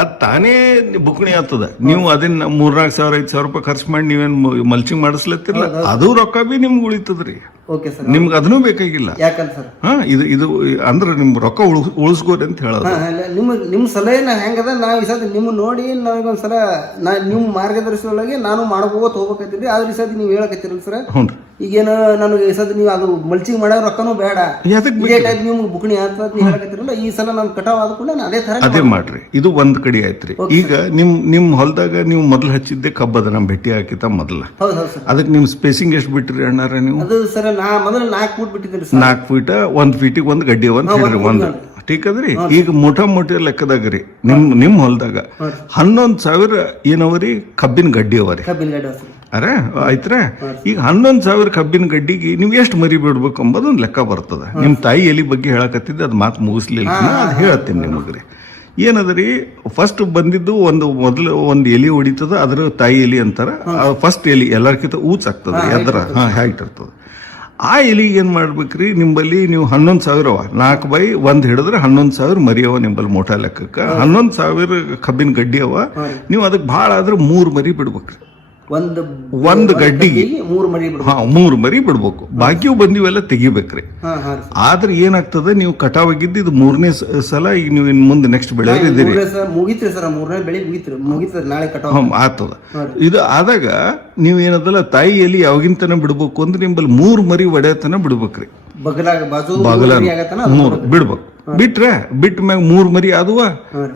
ಅದ್ ತಾನೇ ಬುಕ್ಣಿ ಆಗ್ತದ. ನೀವು ಅದನ್ನ 3-4 ಸಾವಿರ 5,000 ರೂಪಾಯಿ ಖರ್ಚು ಮಾಡಿ ನೀವೇನ್ ಮಲ್ಚಿಂಗ್ ಮಾಡಿಸ್ಲತ್ತಿರಲ್ಲ, ಅದು ರೊಕ್ಕ ಬಿ ನಿಮ್ಗೆ ಉಳಿತದ್ರಿ. ನಿಮ್ಗೆ ಅದನ್ನೂ ಬೇಕಾಗಿಲ್ಲ. ಇದು ಅಂದ್ರೆ ನಿಮ್ ರೊಕ್ಕ ಉಳಿಸ್ಕೋರಿ ಅಂತ ಹೇಳೋದು. ನಿಮ್ ಸಲಹೆ ಹೆಂಗದ, ನಾವ್ ಈ ಸದ ನಿಮ್ ನೋಡಿ ನನಗೊಂದ್ಸಲ ನಿಮ್ ಮಾರ್ಗದರ್ಶನದೊಳಗೆ ನಾನು ಮಾಡ್ಕೋತ ಹೋಗ್ಬೇಕಂತಿದ್ರಿ. ಆದ್ರೆ ಈ ಸದ ನೀವು ಹೇಳಕತ್ತೀರಲ್ಲ ಸರ್, ಈಗೇನು ನನಗೆ ಈ ಸದ ನೀವು ಅದು ಮಲ್ಚಿಂಗ್ ಮಾಡೋ ರೊಕ್ಕನೂ ಬೇಡ, ಎದಕ್ ಇದೇ ಟೈಪ್ ನೀವು ಬುಕ್ಣಿ ಅಂತ ನೀವು ಹೇಳಕತ್ತಿರಲ್ಲ, ಈ ಸಲ ನಾನು ಕಟಾವ್ ಆದ ಕೂಡ ನಾನು ಅದೇ ತರ ಅದೇ ಮಾಡ್ರಿ. ಇದು ಒಂದ್ ಕಡೆ ಆಯ್ತ್ರಿ. ಈಗ ನಿಮ್ ಹೊಲದಾಗ ನೀವು ಮೊದ್ಲು ಹಚ್ಚಿದ್ದೆ ಕಬ್ಬದ ನಮ್ ಭೇಟಿ ಹಾಕಿತ ಮೊದಲ, ಹೌದು ಹೌದು ಸರ್. ಅದಕ್ಕೆ ನಿಮ್ ಸ್ಪೇಸಿಂಗ್ ಎಷ್ಟು ಬಿಟ್ರಿ ಅಣ್ಣಾರ ನೀವು? ಅದು ಸರ್ ನಾ ಮೊದಲು 4 ಫೂಟ್ ಬಿಟ್ಟಿದ್ದೀನಿ ಸರ್. 4 ಫೀಟ್ 1 ಫೀಟಿಗೆ 1 ಗಡ್ಡಿ ಅಂತ ಹೇಳ್ರಿ. ಒಂದು ಟೀಕ್ ಅದ್ರಿ. ಈಗ ಮೊಟ್ಟ ಲೆಕ್ಕದಾಗ್ರಿ ನಿಮ್ ಹೊಲದಾಗ 11,000 ಏನವರಿ ಕಬ್ಬಿನ ಗಡ್ಡಿ ಅವರಿ. ಕಬ್ಬಿನ ಗಡ್ಡೆ ಸರ್. ಅರೆ ಆಯ್ತ್ರ. ಈಗ 11,000 ಕಬ್ಬಿನ ಗಡ್ಡಿಗೆ ನೀವು ಎಷ್ಟು ಮರಿ ಬಿಡ್ಬೇಕು ಅಂಬೋದೊಂದು ಲೆಕ್ಕ ಬರ್ತದ. ನಿಮ್ ತಾಯಿ ಎಲಿ ಬಗ್ಗೆ ಹೇಳಕತ್ತಿದ್ದೆ, ಅದ್ ಮಾತು ಮುಗಿಸ್ಲಿಲ್ಲ, ಅದು ಹೇಳ್ತೀನಿ ನಿಮಗ್ರಿ. ಏನದ್ರಿ, ಫಸ್ಟ್ ಬಂದಿದ್ದು ಮೊದಲು ಒಂದು ಎಲಿ ಹೊಡಿತದ, ಅದ್ರ ತಾಯಿ ಎಲಿ ಅಂತಾರ. ಫಸ್ಟ್ ಎಲಿ ಎಲ್ಲರ್ಕಿಂತ ಊಚ್ ಆಗ್ತದ, ಎದ್ರ ಹ್ಯಾಟ್ ಇರ್ತದ. ಆ ಎಲಿಗೆ ಏನ್ ಮಾಡ್ಬೇಕ್ರಿ, ನಿಂಬಲ್ಲಿ ನೀವು 11,000 4 ಬೈ 1 ಹಿಡಿದ್ರೆ 11,000 ಮರಿ ಅವ ನಿಂಬಲ್ಲಿ ಮೋಟಾ ಲೆಕ್ಕಕ್ಕ. 11,000 ಕಬ್ಬಿನ ಗಡ್ಡಿ ಅವ. ನೀವು ಅದಕ್ಕೆ ಭಾಳ ಆದ್ರೆ 3 ಮರಿ ಬಿಡ್ಬೇಕ್ರಿ. ಒಂದು ಗಡ್ಡಿಗೆ 3 ಮರಿ ಬಿಡ್ಬೇಕು. 3 ಮರಿ ಬಿಡ್ಬೇಕು. ಬಾಕಿಯೂ ಬಂದಿವೆಲ್ಲ ತೆಗಿಬೇಕ್ರಿ. ಆದ್ರೆ ಏನಾಗ್ತದೆ, ನೀವು ಕಟಾವಾಗಿದ್ದು ಇದು 3ನೇ ಸಲ. ಈಗ ನೀವು ಇನ್ ಮುಂದೆ ನೆಕ್ಸ್ಟ್ ಬೆಳೆಯೋದಿದ್ದೀರಿ, ಮುಗಿತ್ರಿ ಸರ್. 3ನೇ ಬೆಳೆ ಮುಗಿತ್ರಿ, ನಾಳೆ ಕಟಾವ್ ಆಗ್ತದ. ಇದು ಆದಾಗ ನೀವು ಏನದಲ್ಲ, ತಾಯಿ ಎಲಿ ಯಾವಾಗಿಂತನ ಬಿಡ್ಬೇಕು ಅಂದ್ರೆ ನಿಂಬಲ್ಲಿ 3 ಮರಿ ಒಡೆಯತನ ಬಿಡ್ಬೇಕ್ರಿ. ಬಾಗಲ 3 ಬಿಡ್ಬೇಕು. ಬಿಟ್ಟ ಮ್ಯಾಗ 3 ಮರಿ ಆದುವ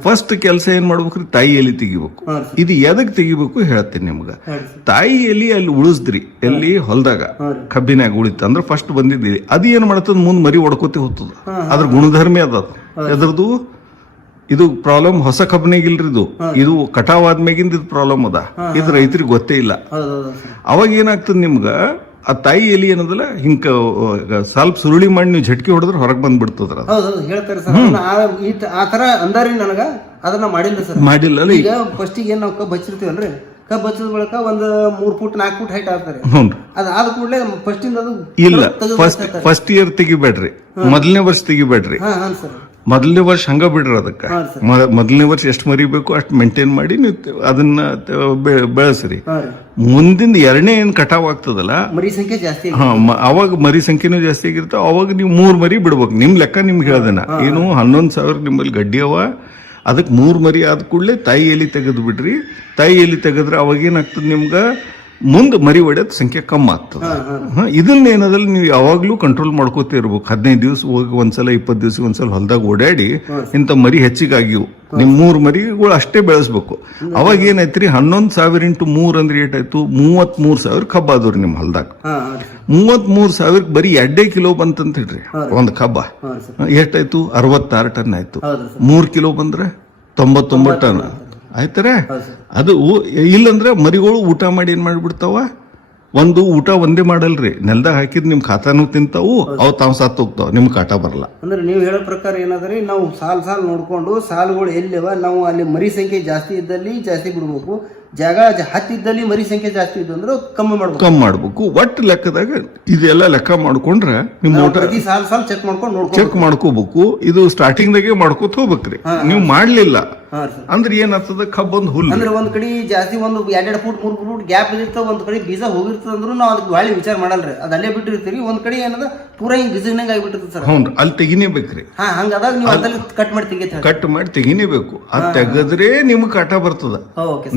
ಫಸ್ಟ್ ಕೆಲಸ ಏನ್ ಮಾಡ್ಬೇಕ್ರಿ, ತಾಯಿ ಎಲಿ ತೆಗಿಬೇಕು. ಇದು ಎದಕ್ ತೆಗಿಬೇಕು ಹೇಳ್ತೀನಿ ನಿಮ್ಗ. ತಾಯಿ ಎಲಿ ಅಲ್ಲಿ ಉಳಿಸ್ದ್ರಿ, ಎಲ್ಲಿ ಹೊಲದಾಗ ಕಬ್ಬಿನಾಗ ಉಳಿತ ಅಂದ್ರೆ ಫಸ್ಟ್ ಬಂದಿದ್ದೀರಿ, ಅದು ಏನ್ ಮಾಡ್ತದ, ಮುಂದ್ ಮರಿ ಹೊಡ್ಕೋತಿ ಹೋಗ್ತದ. ಅದ್ರ ಗುಣಧರ್ಮಿ ಅದ ಎದ್ರದು. ಇದು ಪ್ರಾಬ್ಲಮ್ ಹೊಸ ಕಬ್ಬಿನಾಗಿಲ್ರಿ, ಇದು ಕಟಾವ್ ಆದ್ಮ್ಯಾಗಿಂದ ಇದು ಪ್ರಾಬ್ಲಮ್ ಅದ. ಇದು ರೈತರಿಗೆ ಗೊತ್ತೇ ಇಲ್ಲ. ಅವಾಗ ಏನಾಗ್ತದ ನಿಮ್ಗ, ಆ ತಾಯಿ ಎಲಿ ಏನದಲ್ಲ ಹಿಂಗ ಸ್ವಲ್ಪ ಸುರುಳಿ ಮಾಡಿ ನೀವು ಝಟ್ಕಿ ಹೊಡೆದ್ರೆ ಹೊರಗೆ ಬಂದ್ಬಿಡ್ತದ್ರ. ಹೇಳ್ತಾರೆ ಸರ್. ಆ ತರ ಅಂದಾರಿ ನನಗ, ಅದನ್ನ ಮಾಡಿಲ್ಲ ಸರ್. ಮಾಡಿಲ್ಲ. ಈಗ ಫಸ್ಟ್ ಏನ್ ನಾವು ಕಬ್ಬು ಹಚ್ಚಿರ್ತೀವಲ್ರಿ, ಕಬ್ಬು ಹಚ್ಚಿದ ಬಳಿಕ ಒಂದು 3 ಫೂಟ್ 4 ಫೂಟ್ ಹೈಟ್ ಆಗ್ತಾರೆ. ಅದಾದ ಕೂಡಲೇ ಫಸ್ಟ್ ಇಂದ ಅದು ಇಲ್ಲ, ಫಸ್ಟ್ ಇಯರ್ ತೆಗಿಬೇಡ್ರಿ, ಮೊದಲನೇ ವರ್ಷ ತೆಗಿಬೇಡ್ರಿ. ಮೊದಲನೇ ವರ್ಷ ಹಂಗ ಬಿಡ್ರಿ. ಅದಕ್ಕೆ ಮೊದಲನೇ ವರ್ಷ ಎಷ್ಟು ಮರಿಬೇಕು ಅಷ್ಟು ಮೇಂಟೈನ್ ಮಾಡಿ ನೀವು ಅದನ್ನ ಬೆಳೆಸ್ರಿ. ಮುಂದಿನ 2ನೇ ಏನ್ ಕಟಾವ್ ಆಗ್ತದಲ್ಲ, ಮರಿ ಸಂಖ್ಯೆ ಜಾಸ್ತಿ, ಅವಾಗ ಮರಿ ಸಂಖ್ಯೆನೂ ಜಾಸ್ತಿ ಆಗಿರ್ತಾವ. ಅವಾಗ ನೀವು 3 ಮರಿ ಬಿಡ್ಬೇಕು. ನಿಮ್ ಲೆಕ್ಕ ನಿಮ್ಗೆ ಹೇಳ್ದೇನ, ಏನು 11,000 ನಿಮ್ಮಲ್ಲಿ ಗಡ್ಡಿ ಅವ, ಅದಕ್ಕೆ 3 ಮರಿ ಆದ ಕೂಡಲೇ ತಾಯಿ ಎಲಿ ತೆಗೆದು ಬಿಡ್ರಿ. ತಾಯಿ ಎಲಿ ತೆಗೆದ್ರೆ ಅವಾಗ ಏನಾಗ್ತದೆ, ನಿಮ್ಗ ಮುಂದೆ ಮರಿ ಹೊಡೆಯೋದ್ ಸಂಖ್ಯೆ ಕಮ್ಮಿ ಆಗ್ತದೆ. ಇದನ್ನ ಏನದಲ್ಲಿ ನೀವು ಯಾವಾಗ್ಲೂ ಕಂಟ್ರೋಲ್ ಮಾಡ್ಕೋತಾ ಇರ್ಬೇಕು. 15 ದಿವಸ ಹೋಗಿ ಒಂದ್ಸಲ, 20 ದಿವಸ ಒಂದ್ಸಲ ಹೊಲದಾಗ ಓಡಾಡಿ ಇಂಥ ಮರಿ ಹೆಚ್ಚಿಗಾಗಿವು ನಿಮ್ 3 ಮರಿಗಳು ಅಷ್ಟೇ ಬೆಳೆಸ್ಬೇಕು. ಅವಾಗ ಏನೈತ್ರಿ, 11,000 × 3 ಅಂದ್ರೆ ಏಟಾಯ್ತು, 33,000 ಕಬ್ಬ ಆದವ್ರಿ ನಿಮ್ ಹೊಲದಾಗ. 33,000 ಬರೀ 2 ಕಿಲೋ ಬಂತಂತ ಹೇಳ್ರಿ ಒಂದ್ ಕಬ್ಬ. ಎಷ್ಟಾಯ್ತು, 66 ಟನ್ ಆಯ್ತು. 3 ಕಿಲೋ ಬಂದ್ರೆ 99 ಟನ್ ಆಯ್ತಾರೆ. ಅದು ಇಲ್ಲಂದ್ರೆ ಮರಿಗಳು ಊಟ ಮಾಡಿ ಏನ್ ಮಾಡ್ಬಿಡ್ತಾವ, ಒಂದು ಊಟ ಒಂದೇ ಮಾಡಲ್ರಿ, ನೆಲದಾಗ ಹಾಕಿದ್ ನಿಮ್ ಖಾತಾನು ತಿಂತಾವು, ಅವ್ ತಾವ್ ಸತ್ತು ಹೋಗ್ತಾವ, ನಿಮ್ ಕಾಟ ಬರಲ್ಲ. ಅಂದ್ರೆ ನೀವು ಹೇಳೋ ಪ್ರಕಾರ ಏನಾದ್ರಿ, ನಾವು ಸಾಲ್ ನೋಡ್ಕೊಂಡು ಸಾಲುಗಳು ಎಲ್ಲಿವ, ನಾವು ಅಲ್ಲಿ ಮರಿ ಸಂಖ್ಯೆ ಜಾಸ್ತಿ ಇದ್ದಲ್ಲಿ ಜಾಸ್ತಿ ಬಿಡ್ಬೇಕು, ಜಾಗ ಹತ್ತಿದ್ದಲ್ಲಿ ಮರಿ ಸಂಖ್ಯೆ ಜಾಸ್ತಿ ಇದ್ದು ಅಂದ್ರೆ ಕಮ್ಮಿ ಮಾಡ್ಬೇಕು. ಒಟ್ಟು ಲೆಕ್ಕದಾಗ ಇದೆಲ್ಲ ಲೆಕ್ಕ ಮಾಡ್ಕೊಂಡ್ರೆ ನಿಮ್ ಊಟ ಸಾಲ್ ಚೆಕ್ ಮಾಡ್ಕೋಬೇಕು. ಇದು ಸ್ಟಾರ್ಟಿಂಗ್ ದಾಗೆ ಮಾಡ್ಕೋತ ಹೋಗ್ಬೇಕ್ರಿ. ನೀವು ಮಾಡ್ಲಿಲ್ಲ ಅಂದ್ರೆ ಏನಾಗ್ತದ, ಕಬ್ಬೊಂದು ಹುಲ್ಲು ಅಂದ್ರೆ ಒಂದ್ ಕಡೆ ಜಾಸ್ತಿ ಒಂದು 2 ಫೂಟ್ 3 ಫೂಟ್ ಗ್ಯಾಪ್ ಇರ್ತಾವ, ಒಂದ್ ಕಡೆ ಬೀಜ ಹೋಗಿರ್ತದ ಅಂದ್ರೂ ನಾವು ಅದಕ್ಕೆ ಒಳ್ಳೆ ವಿಚಾರ ಮಾಡಲ್ರಿ, ಅದ್ ಅಲ್ಲೇ ಬಿಟ್ಟಿರ್ತೀವಿ. ಒಂದ್ ಕಡೆ ಏನದ ಪೂರಾ ಹಿಂಗ್ ಬಿಸಿನಂಗ ಆಗಿಬಿಟ್ಟಿರ್ತದೆ ಸರ್. ಹೌದು, ಅಲ್ಲಿ ತೆಗಿನೇಬೇಕ್ರಿ. ಹಂಗಾದಾಗ ನೀವು ಅದ್ರಲ್ಲಿ ಕಟ್ ಮಾಡಿ ತೆಗಿನೇಬೇಕು. ಅದ್ ತೆಗದ್ರೆ ನಿಮ್ಗೆ ಕಾಟ ಬರ್ತದ.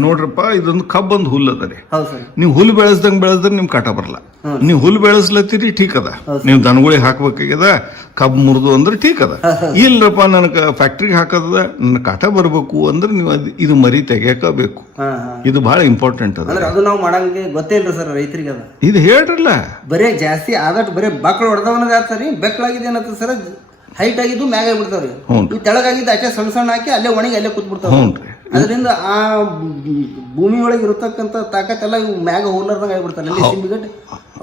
ನೋಡ್ರಪ್ಪ, ಇದೊಂದು ಕಬ್ಬೊಂದು ಹುಲ್ಲು ಅದ ರೀ. ನೀವು ಹುಲ್ಲು ಬೆಳೆಸ್ದಂಗ್ ನಿಮ್ ಕಾಟ ಬರಲ್ಲ. ನೀವು ಹುಲ್ಲು ಬೆಳೆಸ್ಲತ್ತೀರಿ ಠೀಕ್ ಅದ, ನೀವು ದನಗಳಿಗೆ ಹಾಕ್ಬೇಕಾಗ್ಯದ, ಕಬ್ಬು ಮುರಿದು ಅಂದ್ರೆ ಠೀಕ್ ಅದ. ಇಲ್ಲಪ್ಪ ನನಗೆ ಫ್ಯಾಕ್ಟ್ರಿಗೆ ಹಾಕದ, ನನ್ನ ಕಾಟ ಬರ್ಬೇಕು ಅಂದ್ರೆ ನೀವು ಇದು ಮರಿ ತೆಗಿಯಬೇಕು. ಇದು ಬಹಳ ಇಂಪಾರ್ಟೆಂಟ್ ಅದ. ಅದು ನಾವು ಮಾಡಂಗೆ ಗೊತ್ತೇನ್ರಿ ಸರ್ ರೈತರಿಗೆ. ಅದ ಇದು ಹೇಳ್ರಲ್ಲ, ಬರೇ ಜಾಸ್ತಿ ಆದಷ್ಟು ಬರೇ ಬಕ್ಳು ಹೊಡೆದವನದ ಆಗ್ತಾರಿ. ಬೆಕ್ಕಳಾಗಿದೆ ಏನಂತ ಸರ್, ಹೈಟ್ ಆಗಿದ್ದು ಮ್ಯಾಗ ಆಗ್ಬಿಡ್ತಾವ್ರಿ, ತೆಳಗಾಗಿದ್ದು ಅಷ್ಟೇ ಸಣ್ಣ ಹಾಕಿ ಅಲ್ಲೇ ಒಣಗಿ ಅಲ್ಲೇ ಕೂತ್ಬಿಡ್ತಾವ. ಅದರಿಂದ ಆ ಭೂಮಿ ಒಳಗೆ ಇರತಕ್ಕಂತ ತಾಕತ್ತೆಲ್ಲ ಇವು ಮ್ಯಾಗ ಹೋಗ್ಲಾರ್ದಂಗ ಆಗ್ಬಿಡ್ತಾರೆ. ಅಲ್ಲಿ ಸಿಂಬಿಗಟ್ಟು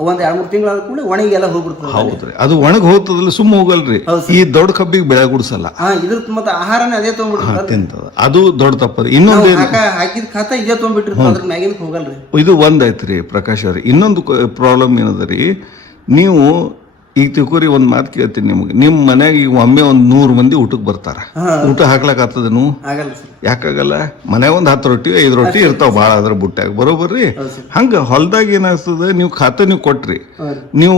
ಒಂದ್ 2-3 ತಿಂಗಳಾದ ಕೂಡ ಒಣಗಿ ಎಲ್ಲ ಹೋಗ್ಬಿಡ್ತದೆ. ಹೌದ್ರಿ, ಅದು ಒಣಗಿ ಹೋಗ್ತದಲ್ಲ, ಸುಮ್ಮ ಹೋಗಲ್ರಿ. ಈ ದೊಡ್ಡ ಕಬ್ಬಿಗೆ ಬೆಳೆ ಗುಡಿಸಲ್ಲ, ಇದ್ರ ಮತ್ತೆ ಆಹಾರನೇ ಅದೇ ತಗೊಂಡ್ಬಿಡ್ತಾರೆ. ಅದು ದೊಡ್ಡ ತಪ್ಪದ. ಇನ್ನೊಂದು ಹಾಕಿದ ಖಾತ ಇದೇ ತಗೊಂಡ್ಬಿಟ್ಟಿರ್ತಾರೆ, ಅದ್ರ ಮ್ಯಾಗಿನ ಹೋಗಲ್ರಿ. ಇದು ಒಂದಾಯ್ತ್ರಿ ಪ್ರಕಾಶ್ ಅವ್ರಿ. ಇನ್ನೊಂದು ಪ್ರಾಬ್ಲಮ್ ಏನದರಿ, ನೀವು ಈಗ ತಿಳ್ಕೊರಿ, ಒಂದ್ ಮಾತು ಕೇಳ್ತೀನಿ ನಿಮ್ಗೆ. ನಿಮ್ ಮನ್ಯಾಗ ಈಗ ಒಮ್ಮೆ 100 ಮಂದಿ ಊಟಕ್ಕೆ ಬರ್ತಾರ, ಊಟ ಹಾಕ್ಲಕ್ ಆಗ್ತದನು? ಯಾಕಾಗಲ್ಲ. ಮನ್ಯಾಗ 10 ರೊಟ್ಟಿ 5 ರೊಟ್ಟಿ ಇರ್ತಾವ ಭಾಳ ಅದ್ರ ಬುಟ್ಟ್ಯಾಗ, ಬರೋಬರ್ರಿ. ಹಂಗ ಹೊಲದಾಗ ಏನಾಗ್ತದ, ನೀವು ಖಾತಾ ನೀವು ಕೊಟ್ರಿ, ನೀವು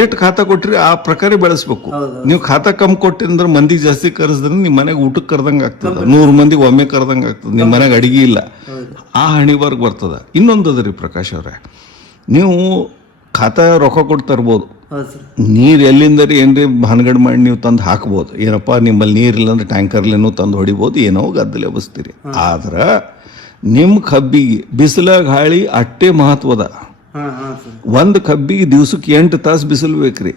ಏಟ್ ಖಾತಾ ಕೊಟ್ರಿ ಆ ಪ್ರಕಾರ ಬೆಳೆಸ್ಬೇಕು. ನೀವು ಖಾತಾ ಕಮ್ಮಿ ಕೊಟ್ಟಿ ಅಂದ್ರೆ ಮಂದಿ ಜಾಸ್ತಿ ಕರೆಸಿದ್ರೆ ನಿಮ್ ಮನ್ಯಾಗ ಊಟಕ್ಕೆ ಕರ್ದಂಗ ಆಗ್ತದ. 100 ಮಂದಿಗೆ ಒಮ್ಮೆ ಕರ್ದಂಗ ಆಗ್ತದ, ನಿಮ್ ಮನ್ಯಾಗ ಅಡಿಗೆ ಇಲ್ಲ, ಆ ಹಣಿಬಾರ್ಗ್ ಬರ್ತದ. ಇನ್ನೊಂದು ಅದ್ರಿ ಪ್ರಕಾಶ್ ಅವ್ರೆ, ನೀವು ಖಾತಾ ರೊಕ್ಕ ಕೊಟ್ಟು ತರ್ಬೋದು. ಹೌದು ಸರ್. ನೀರು ಎಲ್ಲಿಂದರಿ ಏನ್ರಿ ಭಾನಗಡ್ ಮಾಡಿ ನೀವು ತಂದು ಹಾಕ್ಬೋದು. ಏನಪ್ಪ ನಿಮ್ಮಲ್ಲಿ ನೀರಿಲ್ಲ ಅಂದ್ರೆ ಟ್ಯಾಂಕರ್ಲೇನೂ ತಂದು ಹೊಡಿಬೋದು, ಏನೋ ಗದ್ದಲೆ ಎಬ್ಸ್ತೀರಿ. ಆದ್ರೆ ನಿಮ್ಮ ಕಬ್ಬಿಗೆ ಬಿಸಿಲ ಗಾಳಿ ಅಷ್ಟೇ ಮಹತ್ವದ. ಒಂದು ಕಬ್ಬಿಗೆ ದಿವ್ಸಕ್ಕೆ 8 ತಾಸು ಬಿಸಿಲು ಬೇಕ್ರಿ,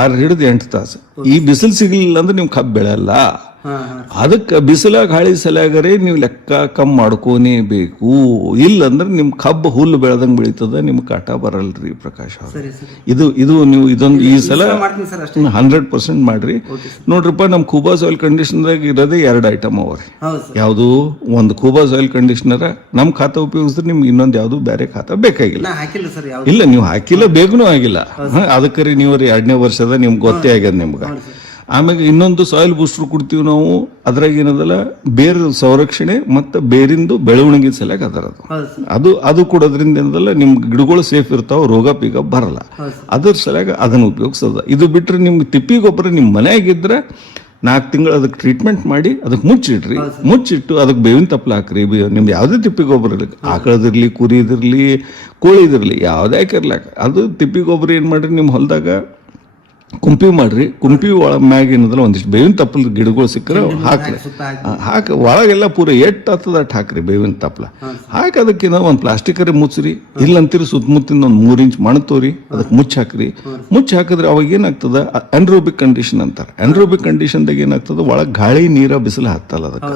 6 ಹಿಡಿದು 8 ತಾಸು. ಈ ಬಿಸಿಲು ಸಿಗಲಿಲ್ಲ ಅಂದ್ರೆ ನೀವು ಕಬ್ಬು ಬೆಳೆಯಲ್ಲ. ಅದಕ್ಕೆ ಬಿಸಿಲ ಗಾಳಿ ಸಲಹೆಗರೆ ನೀವು ಲೆಕ್ಕ ಕಮ್ಮಿ ಮಾಡ್ಕೋನೇ ಬೇಕು. ಇಲ್ಲಂದ್ರೆ ನಿಮ್ಮ ಕಬ್ಬು ಹುಲ್ಲು ಬೆಳೆದಂಗೆ ಬೆಳೀತದ, ನಿಮ್ಗೆ ಕಾಟ ಬರಲ್ರಿ ಪ್ರಕಾಶ್ ಅವ್ರ. ಇದು ನೀವು ಇದೊಂದು ಈ ಸಲ 100% ಮಾಡ್ರಿ. ನೋಡ್ರಿಪ್ಪ, ನಮ್ಮ ಕೂಬಾ ಸಾಯಿಲ್ ಕಂಡೀಷನರ್ದಾಗ ಇರೋದೇ 2 ಐಟಮ್ ಅವ್ರಿ. ಯಾವುದು? ಒಂದು ಕೂಬಾ ಸಾಯಿಲ್ ಕಂಡೀಷನರ್ ನಮ್ಮ ಖಾತಾ ಉಪಯೋಗಿಸಿದ್ರೆ ನಿಮ್ಗೆ ಇನ್ನೊಂದು ಯಾವುದು ಬೇರೆ ಖಾತಾ ಬೇಕಾಗಿಲ್ಲ. ಇಲ್ಲ, ನೀವು ಹಾಕಿಲ್ಲ, ಬೇಗನೂ ಆಗಿಲ್ಲ. ಅದಕ್ಕೆ ರೀ ನೀವು 2ನೇ ವರ್ಷದ ನಿಮ್ಗೆ ಗೊತ್ತೇ ಆಗ್ಯದ ನಿಮ್ಗೆ. ಆಮೇಲೆ ಇನ್ನೊಂದು ಸಾಯಿಲ್ ಬೂಸ್ಟರ್ ಕೊಡ್ತೀವಿ ನಾವು. ಅದ್ರಾಗ ಏನದಲ್ಲ, ಬೇರೆ ಸಂರಕ್ಷಣೆ ಮತ್ತು ಬೇರಿಂದು ಬೆಳವಣಿಗೆ ಸಲಕ ಅದು ಕೊಡೋದ್ರಿಂದ ಏನದಲ್ಲ, ನಿಮ್ ಗಿಡಗಳು ಸೇಫ್ ಇರ್ತಾವ, ರೋಗ ಪೀಗ ಬರಲ್ಲ. ಅದ್ರ ಸಲಗ ಅದನ್ನು ಉಪಯೋಗಿಸೋದ. ಇದು ಬಿಟ್ರೆ ನಿಮ್ಗೆ ತಿಪ್ಪಿ ಗೊಬ್ಬರ ನಿಮ್ಮ ಮನೆಯಾಗಿದ್ರೆ 4 ತಿಂಗಳು ಅದಕ್ಕೆ ಟ್ರೀಟ್ಮೆಂಟ್ ಮಾಡಿ ಅದಕ್ಕೆ ಮುಚ್ಚಿಡ್ರಿ. ಮುಚ್ಚಿಟ್ಟು ಅದಕ್ಕೆ ಬೇವಿನ ತಪ್ಪಲ ಹಾಕ್ರಿ. ನಿಮ್ದು ಯಾವುದೇ ತಿಪ್ಪಿ ಗೊಬ್ಬರ ಇರಲಿ, ಆಕಳದಿರ್ಲಿ, ಕುರಿದಿರ್ಲಿ, ಕೋಳಿದಿರ್ಲಿ, ಯಾವುದೇ ಹಾಕಿರ್ಲಾಕ ಅದು ತಿಪ್ಪಿ ಗೊಬ್ಬರ ಏನು ಮಾಡ್ರಿ, ನಿಮ್ಮ ಹೊಲದಾಗ ಕುಂಪಿ ಮಾಡ್ರಿ. ಕುಂಪಿ ಮ್ಯಾಗ ಏನದಲ್ಲ ಒಂದಿಷ್ಟು ಬೇವಿನ ತಪ್ಪಲ ಗಿಡಗಳು ಸಿಕ್ಕರೆ ಹಾಕ್ರಿ. ಒಳಗೆಲ್ಲ ಪೂರ ಆಗ್ತದ ಅಟ್ ಹಾಕ್ರಿ ಬೇವಿನ ತಪ್ಪಲ ಹಾಕಿ. ಅದಕ್ಕಿಂತ ಒಂದು ಪ್ಲಾಸ್ಟಿಕರೇ ಮುಚ್ಚ್ರಿ. ಇಲ್ಲಂತೀರಿ ಸುತ್ತಮುತ್ತಿನ ಒಂದು 3 ಇಂಚ್ ಮಣ್ಣು ತೋರಿ ಅದಕ್ಕೆ ಮುಚ್ಚಿ ಹಾಕ್ರಿ. ಮುಚ್ಚಿ ಹಾಕಿದ್ರೆ ಅವಾಗ ಏನಾಗ್ತದ, ಅನ್ರೋಬಿಕ್ ಕಂಡೀಷನ್ ಅಂತಾರೆ. ಅನ್ರೋಬಿಕ್ ಕಂಡೀಷನ್ದಾಗ ಏನಾಗ್ತದ, ಒಳಗೆ ಗಾಳಿ ನೀರ ಬಿಸಿಲು ಹತ್ತಲ್ಲ ಅದಕ್ಕೆ.